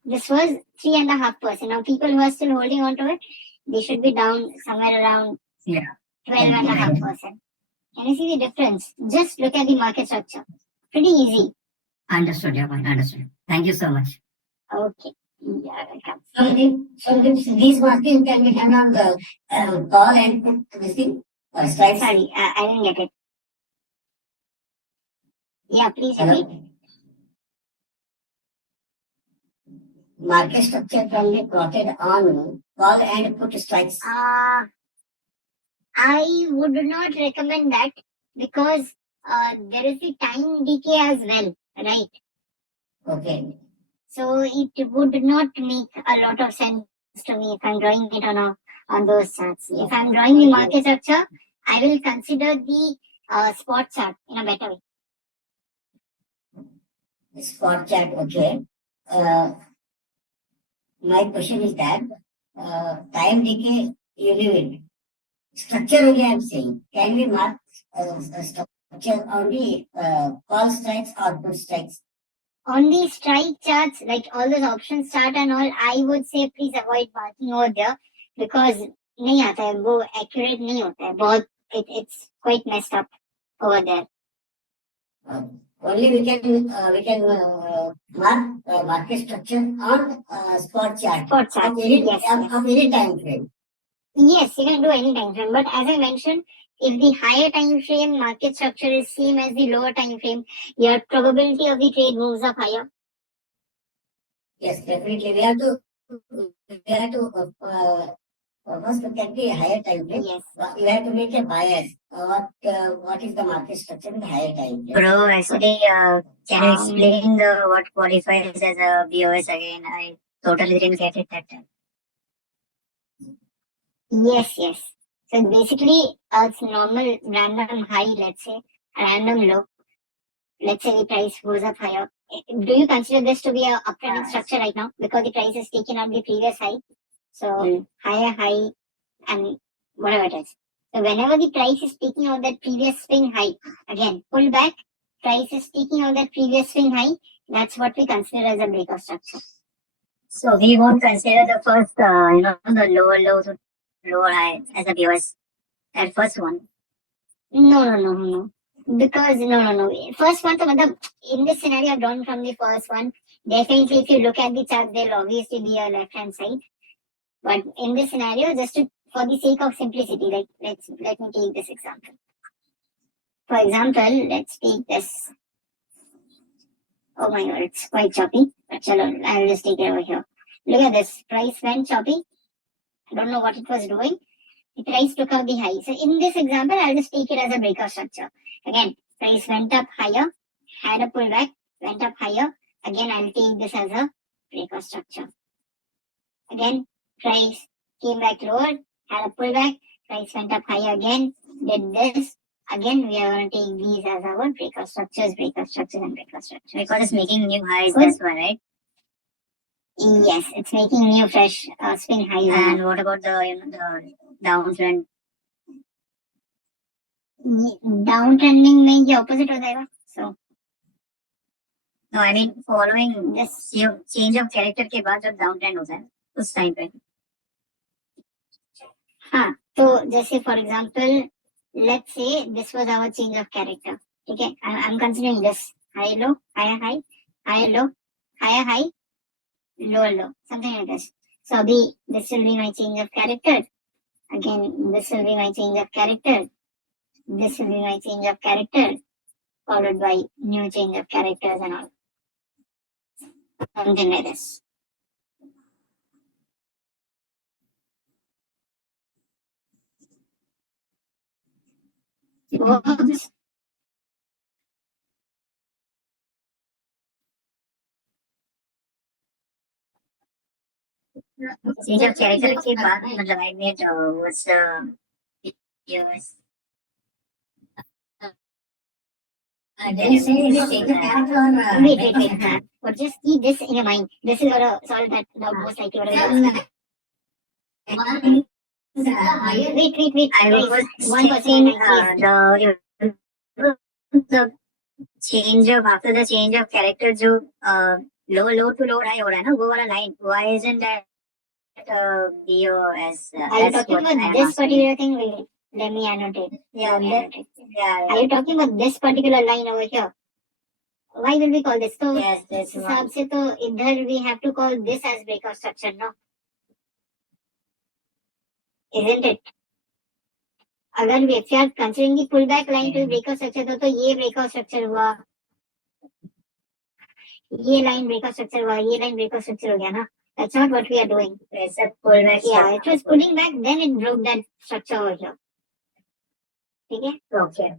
this was 3.5%. Now people who are still holding on to it, they should be down somewhere around 12.5%. Can you see the difference? Just look at the market structure. Pretty easy. Understood your point. Understood. Thank you so much. Okay. Yeah, welcome. So these markets can be done on the call and put this thing strikes. Sorry, I didn't get it. Yeah, please repeat. Hello? Market structure can be plotted on call and put strikes. I would not recommend that because there is the time decay as well, right? Okay. So it would not make a lot of sense to me if I'm drawing it on those charts. If I'm drawing the market structure, I will consider the spot chart in a better way. Spot chart, okay. My question is that time decay, you leave it. Structure only I am saying. Can we mark structure on the call strikes or put strikes? On the strike charts, like all those options chart and all, I would say please avoid marking over there because नहीं आता है, वो accurate नहीं होता है, बहुत it's quite messed up over there. Only we can mark market structure on spot chart. Spot chart, Of any, yes. of any time frame. Yes, you can do any time frame, but as I mentioned, if the higher time frame market structure is same as the lower time frame, your probability of the trade moves up higher. Yes, definitely. We have to first look at the higher time frame. Yes. You have to make a bias. What is the market structure in the higher time frame? Bro, actually, can you explain what qualifies as a BOS again? I totally didn't get it that time. Yes. So basically, it's normal random high, let's say, random low. Let's say the price goes up higher. Do you consider this to be a uptrending structure right now because the price is taken out the previous high? So higher high and whatever it is. So whenever the price is taking out that previous swing high, again pull back, price is taking out that previous swing high. That's what we consider as a breakout structure. So we won't consider the first, the lower low to lower high as a BOS. That first one. No. Because no. First one, in this scenario, I've drawn from the first one. Definitely, if you look at the chart, there'll obviously be a left-hand side. But in this scenario, for the sake of simplicity, like let me take this example. For example, let's take this. Oh my god, it's quite choppy. But I'll just take it over here. Look at this. Price went choppy. I don't know what it was doing. The price took out the high. So in this example, I'll just take it as a breakout structure. Again, price went up higher, had a pullback, went up higher. Again, I'll take this as a breakout structure. Again, price came back lower, had a pullback, price went up higher again, did this. Again, we are going to take these as our breakout structures, and breakout structures. Because it's making new highs, Good. that's why, right? Yes, it's making new fresh swing highs. And what about the downtrend? Downtrending में ये opposite हो जाएगा. So No, I mean following this. change of character के बाद जब downtrend होता है उस time पे. हाँ, तो जैसे for example, let's say this was our change of character. ठीक है, I'm considering this high low, higher high, higher low, higher high, lower low, something like this. So this will be my change of character. Again, this will be my change of character. This will be my change of character, followed by new change of characters and all. Something like this. Works. Change of character के बाद मतलब I made what's the years. Then say it is change of character or Wait. But just keep this in your mind. This is sort of that most likely what it is. Wait. I was One checking person. the change of after the change of character जो low to low high हो रहा है ना वो वाला line. Why isn't that BOS? Are you talking about this particular thing? Wait, let me annotate. Yeah, yeah. Are you talking about this particular line over here? Why will we call this? So Yes, this इस one. हिसाब से तो इधर we have to call this as breakout structure, no? Isn't it? अगर if you are considering the pullback line to breakout structure तो ये breakout structure हुआ, ये line breakout structure हुआ, ये line breakout structure हो गया ना? That's not what we are doing. It's a pullback. Yeah, it was pulling back, then it broke that structure over here. ठीक है? Okay.